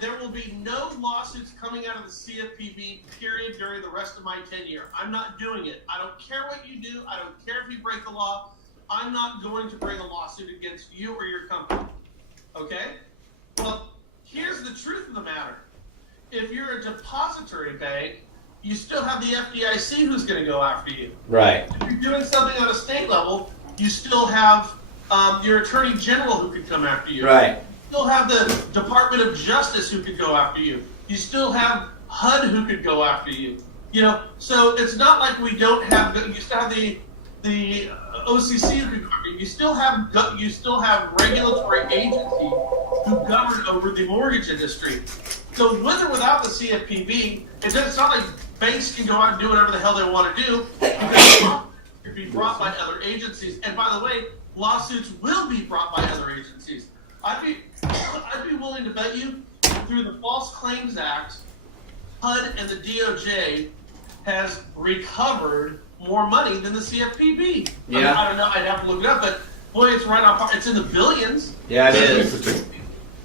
there will be no lawsuits coming out of the CFPB, period, during the rest of my tenure. I'm not doing it. I don't care what you do. I don't care if you break the law. I'm not going to bring a lawsuit against you or your company. Okay? Well, here's the truth of the matter. If you're a depository bank, you still have the FDIC who's going to go after you. Right. If you're doing something on a state level, you still have your attorney general who could come after you. Right. You still have the Department of Justice who could go after you. You still have HUD who could go after you. You know, so it's not like we don't have. You still have the OCC who could go after you. You still have regulatory agencies who govern over the mortgage industry. So with or without the CFPB, it's not like banks can go out and do whatever the hell they want to do because lawsuits could be brought by other agencies. And by the way, lawsuits will be brought by other agencies. I'd be willing to bet you through the False Claims Act, HUD and the DOJ has recovered more money than the CFPB. Yeah. I mean, I don't know. I'd have to look it up, but boy, it's right on par. It's in the billions. Yeah, it is.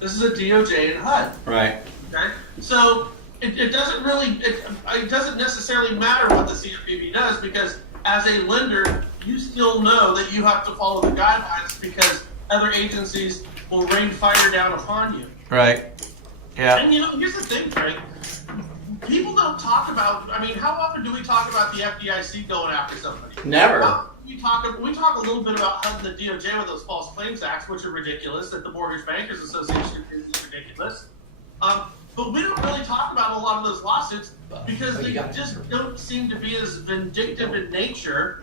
This is a DOJ and HUD. Right. Okay, so it doesn't really, it doesn't necessarily matter what the CFPB does because as a lender, you still know that you have to follow the guidelines because other agencies will rain fire down upon you. Right. Yeah. And you know, here's the thing, Frank. People don't talk about. I mean, how often do we talk about the FDIC going after somebody? Never. We talk a little bit about HUD and the DOJ with those False Claims Acts, which are ridiculous. That the Mortgage Bankers Association is ridiculous. But we don't really talk about a lot of those lawsuits because they just don't seem to be as vindictive in nature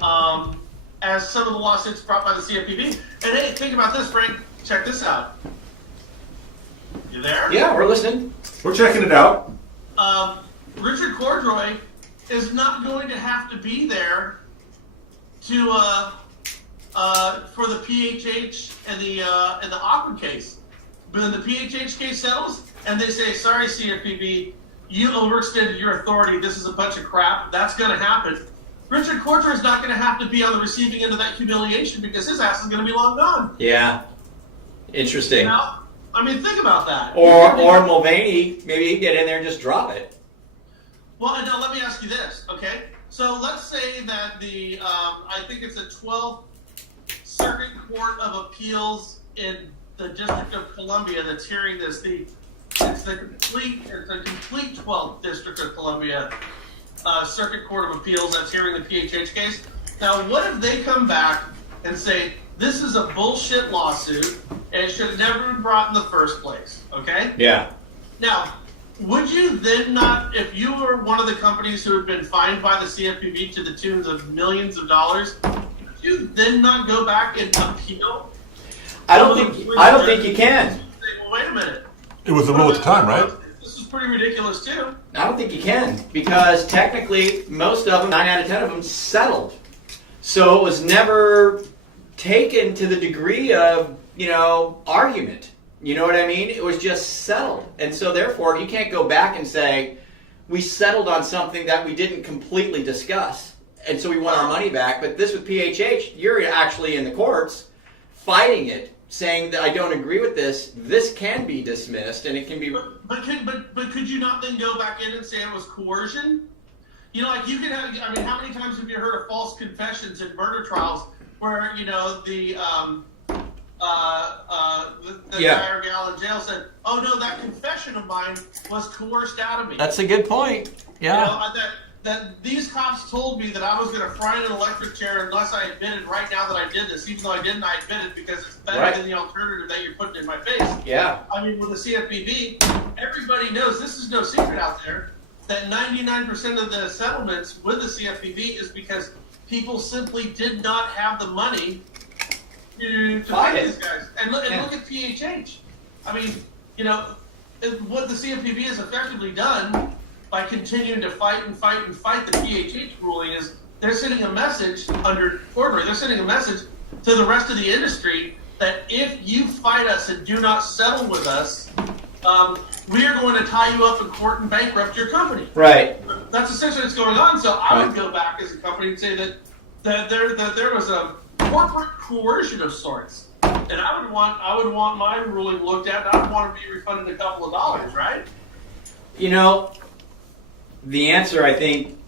as some of the lawsuits brought by the CFPB. And hey, think about this, Frank. Check this out. You there? Yeah, we're listening. We're checking it out. Richard Cordroy is not going to have to be there to for the PHH and the Aqua case. But then the PHH case settles, and they say, "Sorry, CFPB, you overextended your authority. This is a bunch of crap." That's going to happen. Richard Cordroy is not going to have to be on the receiving end of that humiliation because his ass is going to be long gone. Yeah. Interesting. Now, I mean, think about that. Or Mulvaney, maybe he'd get in there and just drop it. Well, now let me ask you this, okay? So let's say that the, I think it's the 12th Circuit Court of Appeals in the District of Columbia that's hearing this. It's a complete 12th District of Columbia Circuit Court of Appeals that's hearing the PHH case. Now, what if they come back and say, this is a bullshit lawsuit and it should have never been brought in the first place, okay? Yeah. Now, would you then not, if you were one of the companies who had been fined by the CFPB to the tunes of millions of dollars, would you then not go back and appeal? I don't think you can. Well, wait a minute. It was the rule at the time, right? This is pretty ridiculous too. I don't think you can because technically most of them, 9 out of 10 of them, settled. So it was never taken to the degree of, argument. You know what I mean? It was just settled. And so therefore, you can't go back and say, we settled on something that we didn't completely discuss. And so we want our money back. But this with PHH, you're actually in the courts fighting it, saying that I don't agree with this. This can be dismissed and it can be... But could you not then go back in and say it was coercion? Like you could have, how many times have you heard of false confessions in murder trials where, the guy or gal in jail said, "Oh no, that confession of mine was coerced out of me." That's a good point. Yeah. That these cops told me that I was going to fry in an electric chair unless I admitted right now that I did this. Even though I didn't, I admitted because it's better than the alternative that you're putting in my face. Yeah. With the CFPB, everybody knows, this is no secret out there, that 99% of the settlements with the CFPB is because people simply did not have the money to fight these guys. And look at PHH. What the CFPB has effectively done by continuing to fight the PHH ruling is they're sending a message under Cordray. They're sending a message to the rest of the industry that if you fight us and do not settle with us, we are going to tie you up in court and bankrupt your company. Right. That's essentially what's going on. So I would go back as a company and say that there was a corporate coercion of sorts. And I would want my ruling looked at. And I would want to be refunded a couple of dollars, right? You know, the answer I think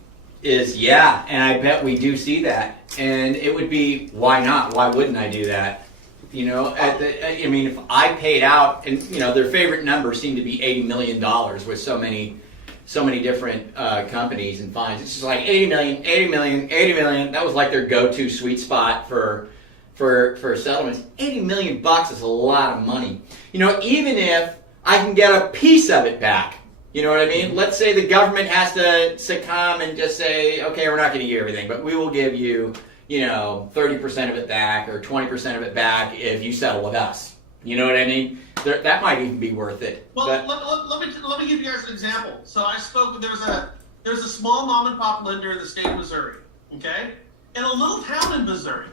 is yeah, and I bet we do see that. And it would be, why not? Why wouldn't I do that? You know, I mean, if I paid out, and you know, their favorite numbers seem to be $80 million with so many different companies and fines. It's just like 80 million, 80 million, 80 million. That was like their go-to sweet spot for settlements. 80 million bucks is a lot of money. You know, even if I can get a piece of it back. You know what I mean? Let's say the government has to succumb and just say, okay, we're not going to give you everything, but we will give you, you know, 30% of it back or 20% of it back if you settle with us. You know what I mean? That might even be worth it. Well, but, let me give you guys an example. So I spoke. There's a small mom and pop lender in the state of Missouri, okay, in a little town in Missouri,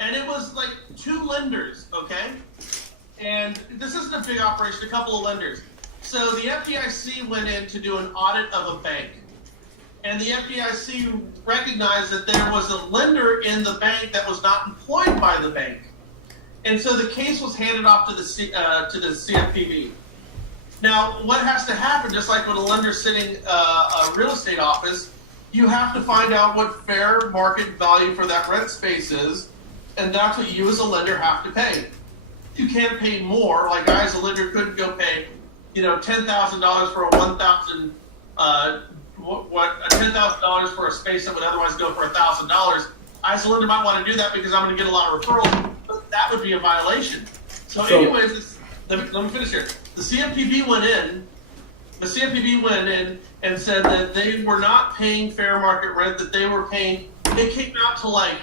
and it was like 2 lenders, okay, and this isn't a big operation. A couple of lenders. So the FDIC went in to do an audit of a bank. And the FDIC recognized that there was a lender in the bank that was not employed by the bank. And so the case was handed off to the CFPB. Now, what has to happen, just like when a lender's sitting a real estate office, you have to find out what fair market value for that rent space is, and that's what you as a lender have to pay. You can't pay more. Like I as a lender couldn't go pay, you know, $10,000 for a $10,000 for a space that would otherwise go for $1,000. I as a lender might want to do that because I'm going to get a lot of referrals, but that would be a violation. So anyways, let me finish here. The CFPB went in and said that they were not paying fair market rent, that they were paying, it came out to like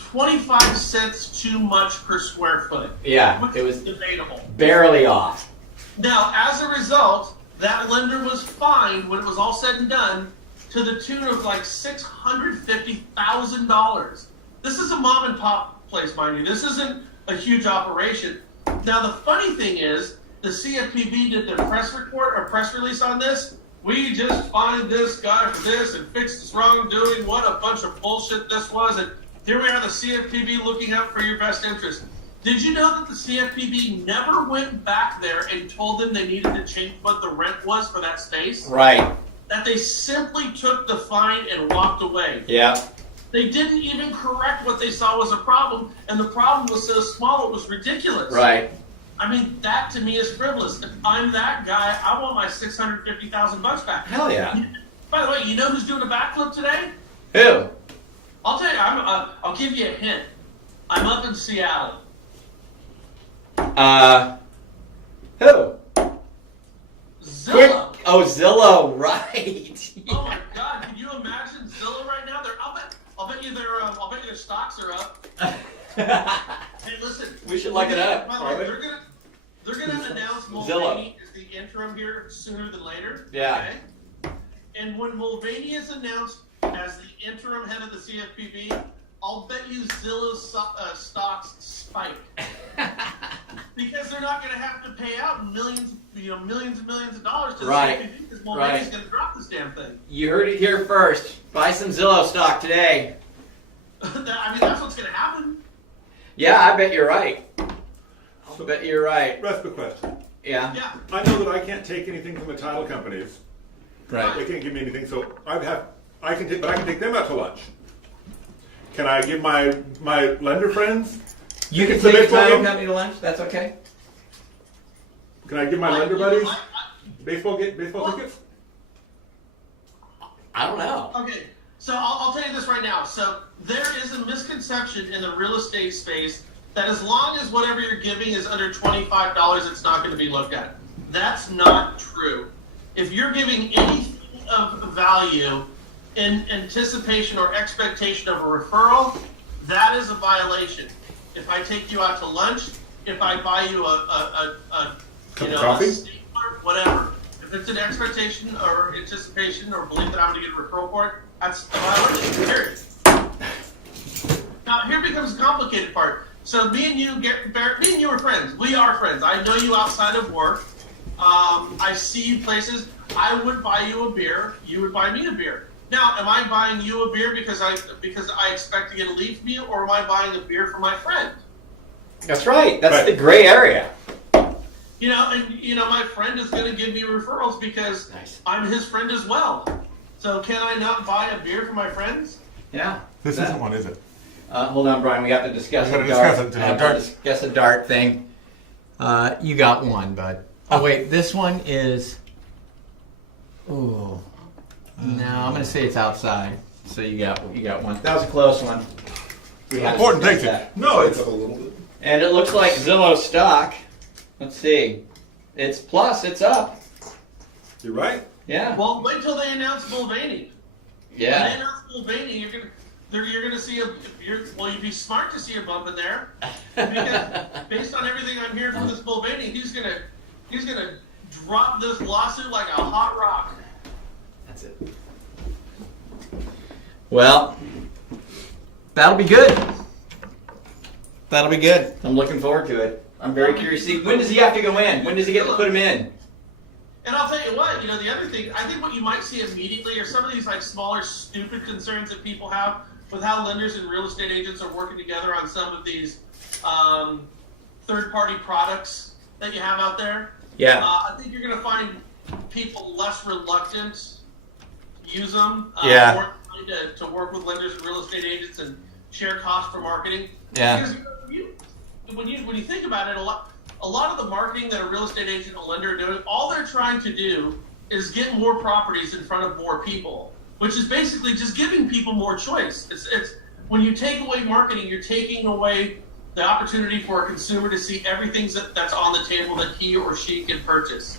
25 cents too much per square foot. yeah, it was debatable. barely off. Now, as a result, that lender was fined when it was all said and done to the tune of like $650,000. This is a mom and pop place, mind you. This isn't a huge operation. Now, the funny thing is, the CFPB did their press release on this. We just fined this guy for this and fixed this wrongdoing. What a bunch of bullshit this was. And here we are, the CFPB looking out for your best interest. Did you know that the CFPB never went back there and told them they needed to change what the rent was for that space? Right. That they simply took the fine and walked away. Yeah. They didn't even correct what they saw was a problem, and the problem was so small it was ridiculous. Right. I mean, that to me is frivolous. If I'm that guy, I want my $650,000 back. Hell yeah. By the way, you know who's doing a backflip today? Who? I'll tell you. I'll give you a hint. I'm up in Seattle. Who? Zillow. Oh, Zillow, right. Oh my God! Can you imagine Zillow right now? I'll bet you their stocks are up. Hey, listen. We should look it up. By the way, they're gonna announce Mulvaney as the interim here sooner than later. Yeah. Okay? And when Mulvaney is announced as the interim head of the CFPB, I'll bet you Zillow's stocks spike. Because they're not going to have to pay out millions and millions of dollars to the CFPB because Mulvaney's going to drop this damn thing. You heard it here first. Buy some Zillow stock today. I mean, that's what's going to happen. Yeah, I bet you're right. I bet you're right. Recipe question. Yeah. Yeah. I know that I can't take anything from the title companies. Right. They can't give me anything, so I can take them out to lunch. Can I give my lender friends? You can It's a take the baseball title game? company to lunch. That's okay. Can I give my lender buddies baseball tickets? I don't know. Okay, so I'll tell you this right now. So there is a misconception in the real estate space that as long as whatever you're giving is under $25, it's not going to be looked at. That's not true. If you're giving anything of value in anticipation or expectation of a referral, that is a violation. If I take you out to lunch, if I buy you a coffee? steak or whatever, if it's an expectation or anticipation or belief that I'm going to get a referral for it, that's a violation. Period. Now here becomes the complicated part. So me and you are friends. We are friends. I know you outside of work. I see you places. I would buy you a beer. You would buy me a beer. Now, am I buying you a beer because I expect to get a lead from you, or am I buying a beer for my friend? That's right. That's Right. the gray area. My friend is going to give me referrals because Nice. I'm his friend as well. So can I not buy a beer for my friends? Yeah. This That- isn't one, is it? Hold on, Brian. We have to discuss We the gotta dart. discuss it. I have to Dart. discuss the dart thing. You got one, bud. Oh wait, this one is. Ooh. No, I'm gonna say it's outside. So you got one. That was a close one. We had to Important discuss thing. that. No, It's it's up a little bit. And it looks like Zillow stock. Let's see. It's plus. It's up. you're right. Yeah. Well, wait till they announce Mulvaney. When they Yeah. announce Mulvaney, you're gonna see you'd be smart to see a bump in there because based on everything I'm hearing from this Mulvaney, he's gonna drop this lawsuit like a hot rock. That's it. Well, that'll be good. That'll be good. I'm looking forward to it. I'm very curious to see, when does he have to go in? When does he get to put him in? And I'll tell you what, the other thing, I think what you might see immediately are some of these like smaller, stupid concerns that people have with how lenders and real estate agents are working together on some of these third-party products that you have out there. Yeah. I think you're going to find people less reluctant to use them. Yeah. More inclined to work with lenders and real estate agents and share costs for marketing. Yeah. Because when you think about it, a lot of the marketing that a real estate agent and a lender are doing, all they're trying to do is get more properties in front of more people, which is basically just giving people more choice. It's when you take away marketing, you're taking away the opportunity for a consumer to see everything that's on the table that he or she can purchase.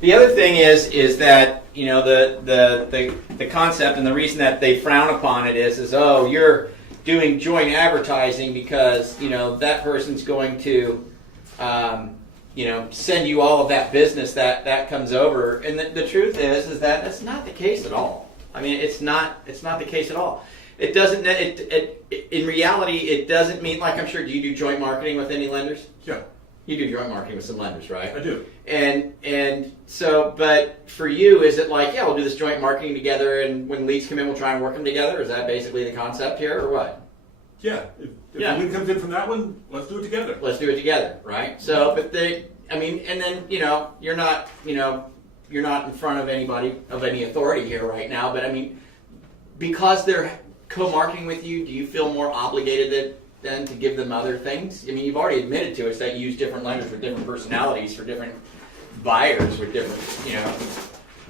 The other thing is that the concept and the reason that they frown upon it is oh, you're doing joint advertising because that person's going to send you all of that business that comes over, and the truth is that that's not the case at all. I mean, it's not the case at all. It doesn't. In reality, it doesn't mean, like, I'm sure. Do you do joint marketing with any lenders? Yeah, You do joint marketing with some lenders, right? I do. And so, but for you, is it like, yeah, we'll do this joint marketing together, and when leads come in, we'll try and work them together? Is that basically the concept here, or what? Yeah, if Yeah. the lead comes in from that one, let's do it together. Let's do it together, right? So, but and then you're not in front of anybody of any authority here right now, but I mean, because they're co-marketing with you, do you feel more obligated than to give them other things? I mean, you've already admitted to us that you use different lenders with different personalities for different buyers with different,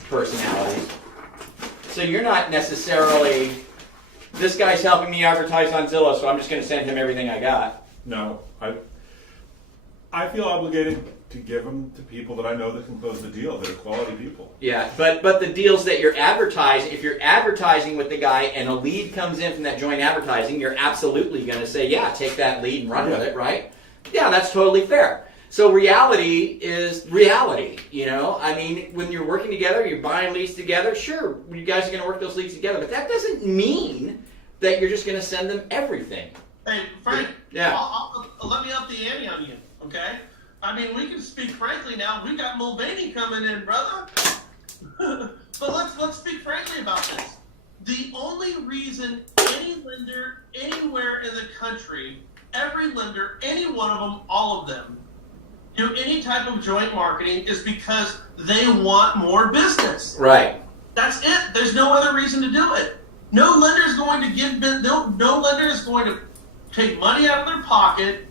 personalities. So you're not necessarily, this guy's helping me advertise on Zillow, so I'm just going to send him everything I got. No, I feel obligated to give them to people that I know that can close the deal, that are quality people. Yeah, but the deals that you're advertising, if you're advertising with the guy and a lead comes in from that joint advertising, you're absolutely going to say, yeah, take that lead and run with it, right? Yeah, that's totally fair. So reality is reality, I mean, when you're working together, you're buying leads together, sure, you guys are going to work those leads together, but that doesn't mean that you're just going to send them everything. Hey, Frank, Yeah. I'll let me up the ante on you, okay? I mean, we can speak frankly now. We got Mulvaney coming in, brother. But let's speak frankly about this. The only reason any lender anywhere in the country, every lender, any one of them, all of them, do any type of joint marketing is because they want more business. Right. That's it. There's no other reason to do it. No lender is going to no lender is going to take money out of their pocket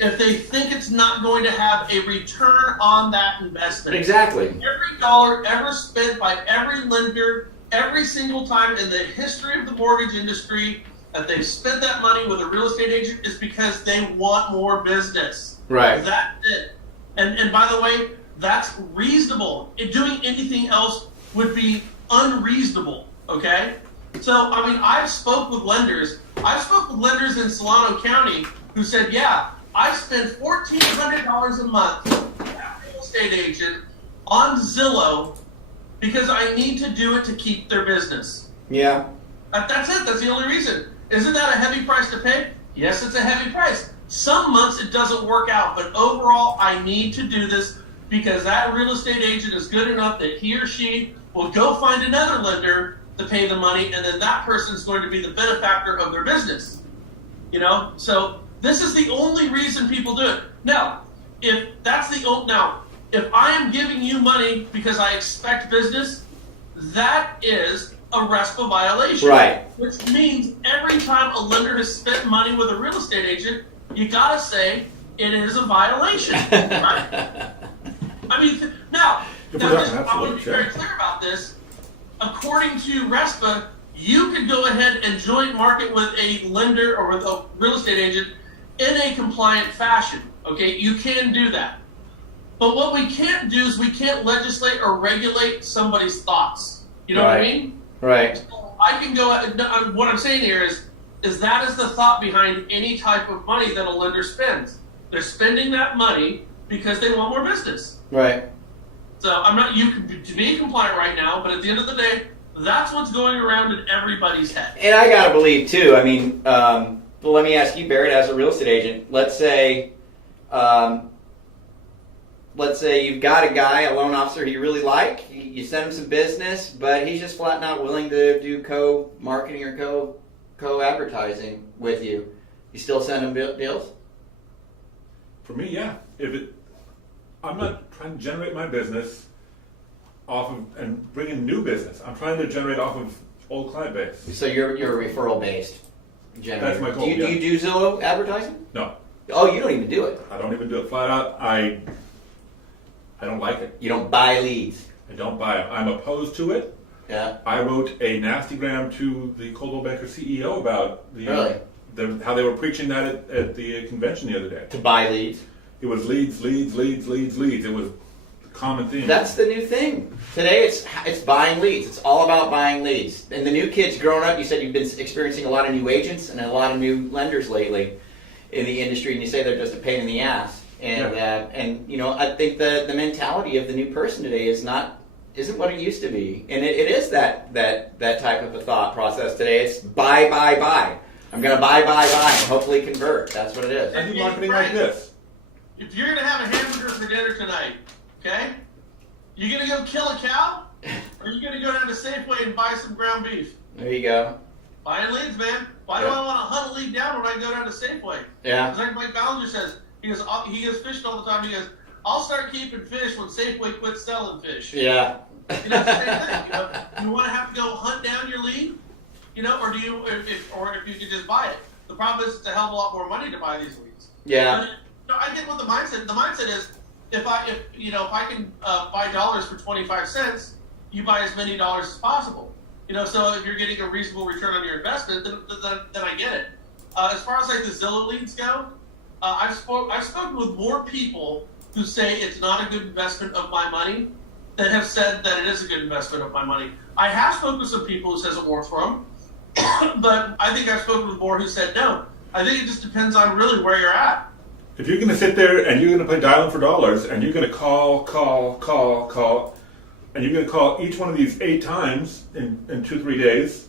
if they think it's not going to have a return on that investment. Exactly. Every dollar ever spent by every lender, every single time in the history of the mortgage industry that they've spent that money with a real estate agent is because they want more business. Right. That's it. And by the way, that's reasonable. Doing anything else would be unreasonable, okay? So, I mean, I've spoke with lenders in Solano County who said, yeah, I spend $1,400 a month with a real estate agent on Zillow because I need to do it to keep their business. Yeah. That's it. That's the only reason. Isn't that a heavy price to pay? Yes, it's a heavy price. Some months it doesn't work out, but overall I need to do this because that real estate agent is good enough that he or she will go find another lender to pay the money, and then that person's going to be the benefactor of their business. You know, so this is the only reason people do it. Now, if I am giving you money because I expect business, that is a RESPA violation. Right. Which means every time a lender has spent money with a real estate agent, you gotta say it is a violation. Right? I mean, now I want to be very clear about this. According to RESPA, you could go ahead and joint market with a lender or with a real estate agent in a compliant fashion. Okay, you can do that. But what we can't do is we can't legislate or regulate somebody's thoughts. You know what I mean? Right. So I can go. What I'm saying here is that is the thought behind any type of money that a lender spends. They're spending that money because they want more business. Right. So I'm not. You can be compliant right now, but at the end of the day, that's what's going around in everybody's head. And I gotta believe too. I mean, well, let me ask you, Barrett, as a real estate agent. Let's say you've got a guy, a loan officer you really like. You send him some business, but he's just flat not willing to do co-marketing or co-advertising with you. You still send him deals? For me, yeah. I'm not trying to generate my business off of and bring in new business. I'm trying to generate off of old client base. So you're referral based. That's my goal. Do you do Zillow advertising? No, Oh, you don't even do it. I don't even do it flat out. I don't like it. You don't buy leads. I don't buy it. I'm opposed to it. Yeah. I wrote a nastygram to the Coldwell Banker CEO about how they were preaching that at the convention the other day. To buy leads. It was leads. It was the common theme. That's the new thing. Today it's buying leads. It's all about buying leads. And the new kids growing up, you said you've been experiencing a lot of new agents and a lot of new lenders lately in the industry, and you say they're just a pain in the ass. And and you know, I think the mentality of the new person today isn't what it used to be. And it is that type of a thought process today. It's buy. I'm gonna buy, and hopefully convert. That's what it is. I do marketing like this. If you're gonna have a hamburger for dinner tonight, okay, you gonna go kill a cow, or you gonna go down to Safeway and buy some ground beef? There you go. Buying leads, man. Why do I want to hunt a lead down when I go down to Safeway? Yeah. It's like Mike Ballinger says. He goes fishing all the time. He goes, I'll start keeping fish when Safeway quits selling fish. Yeah. You know, it's the same thing. You know, you want to have to go hunt down your lead, you know, or do you, if you could just buy it? The problem is it's a hell of a lot more money to buy these leads. Yeah. But, I get what the mindset. The mindset is if I can buy dollars for 25 cents, you buy as many dollars as possible. You know, so if you're getting a reasonable return on your investment, then I get it. As far as like the Zillow leads go. I've spoken with more people who say it's not a good investment of my money than have said that it is a good investment of my money. I have spoken with some people who says it works for them, but I think I've spoken with more who said no. I think it just depends on really where you're at. If you're going to sit there and you're going to play dialing for dollars and you're going to call, and you're going to call each one of these 8 times in 2-3 days,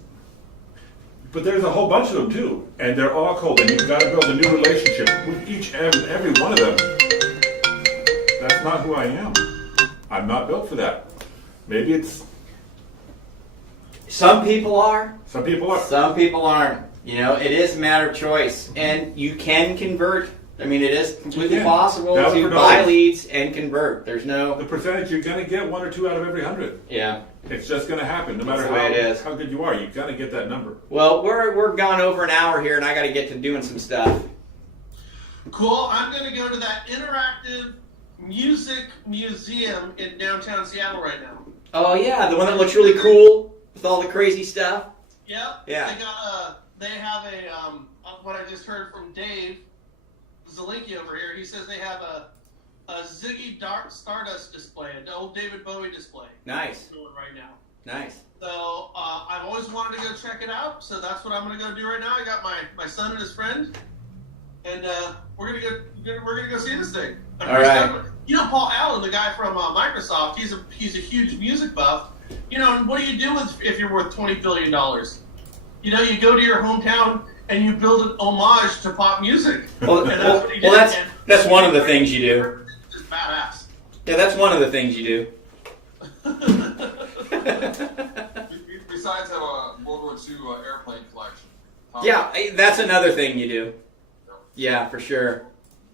but there's a whole bunch of them too, and they're all cold, and you've got to build a new relationship with each and every one of them. That's not who I am. I'm not built for that. Maybe it's... Some people are. Some people are. Some people aren't. You know, it is a matter of choice, and you can convert. I mean, it is completely possible to buy leads and convert. There's no... The percentage, you're going to get 1 or 2 out of every 100. Yeah. It's just going to happen, no matter how good you are. You've got to get that number. Well, we're gone over an hour here, and I got to get to doing some stuff. Cool. I'm going to go to that interactive music museum in downtown Seattle right now. Oh yeah, the one that looks really cool with all the crazy stuff. Yeah. Yeah. They have what I just heard from Dave Zelinki over here. He says they have a Ziggy Stardust display, an old David Bowie display. Nice. Going right now. Nice. So I've always wanted to go check it out. So that's what I'm going to go do right now. I got my son and his friend, and we're gonna go see this thing. All right. You know, Paul Allen, the guy from Microsoft. He's a huge music buff. You know, what do you do if you're worth $20 billion? You know, you go to your hometown and you build an homage to pop music. Well, that's what he did. That's one of the things you do. Just badass. Yeah, that's one of the things you do. Besides how forward to airplane collection. Yeah, that's another thing you do. Yeah, for sure.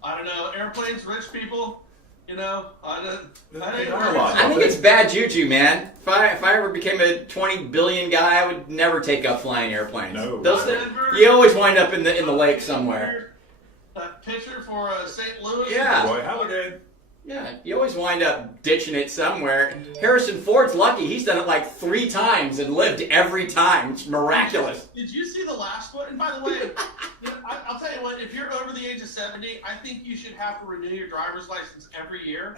I don't know, airplanes, rich people, you know, I think it's bad juju, man. If I ever became a 20 billion guy, I would never take up flying airplanes. No. You always wind up in the lake somewhere. That picture for St. Louis. Yeah. Boy, Halliday. Yeah, you always wind up ditching it somewhere. Harrison Ford's lucky. He's done it like 3 times and lived every time. It's miraculous. Did you see the last one? And by the way, you know, I'll tell you what, if you're over the age of 70, I think you should have to renew your driver's license every year.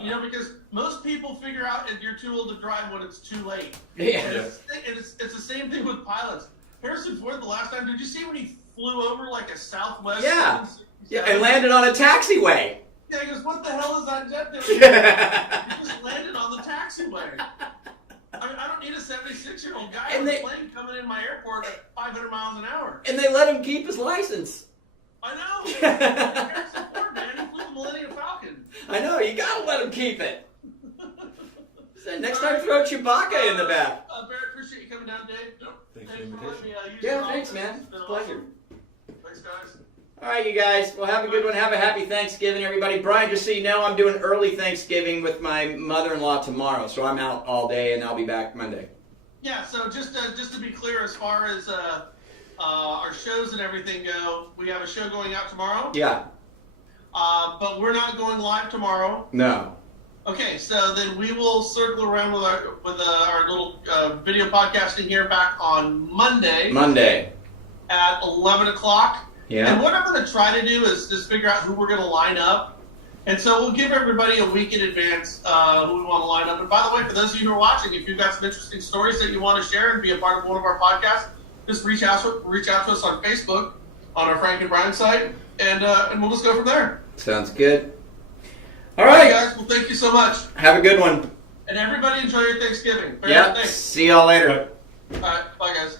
You know, because most people figure out if you're too old to drive when it's too late. Yeah. And it's the same thing with pilots. Harrison Ford, the last time, did you see when he flew over like a Southwest? Yeah. Yeah, and landed on a taxiway. Yeah, he goes, what the hell is that jet doing? He just landed on the taxiway. I mean, I don't need a 76-year-old guy on a plane coming in my airport at 500 miles an hour. And they let him keep his license. I know. Harrison Ford, man, he flew the Millennium Falcon. I know, you gotta let him keep it. So next time, throw Chewbacca in the back. Barrett, appreciate you coming down, Dave. Yep. Thanks for the Thanks for letting invitation. me use Yeah, your thanks, office. man. It's been It's a pleasure. awesome. Thanks, guys. All right, you guys. Well, have a good one. Have a happy Thanksgiving, everybody. Brian, just so you know, I'm doing early Thanksgiving with my mother-in-law tomorrow, so I'm out all day, and I'll be back Monday. Yeah, so just to be clear, as far as our shows and everything go, we have a show going out tomorrow. Yeah. But we're not going live tomorrow. No. Okay, so then we will circle around with our little video podcasting here back on Monday at 11 o'clock. Yeah. And what I'm going to try to do is just figure out who we're going to line up. And so we'll give everybody a week in advance who we want to line up. And by the way, for those of you who are watching, if you've got some interesting stories that you want to share and be a part of one of our podcasts, just reach out to us on Facebook, on our Frank and Brian site, and we'll just go from there. Sounds good. All All right. right, guys. Well, thank you so much. Have a good one. And everybody enjoy your Thanksgiving. Yeah. Thanks. See y'all later. All right. Bye, guys.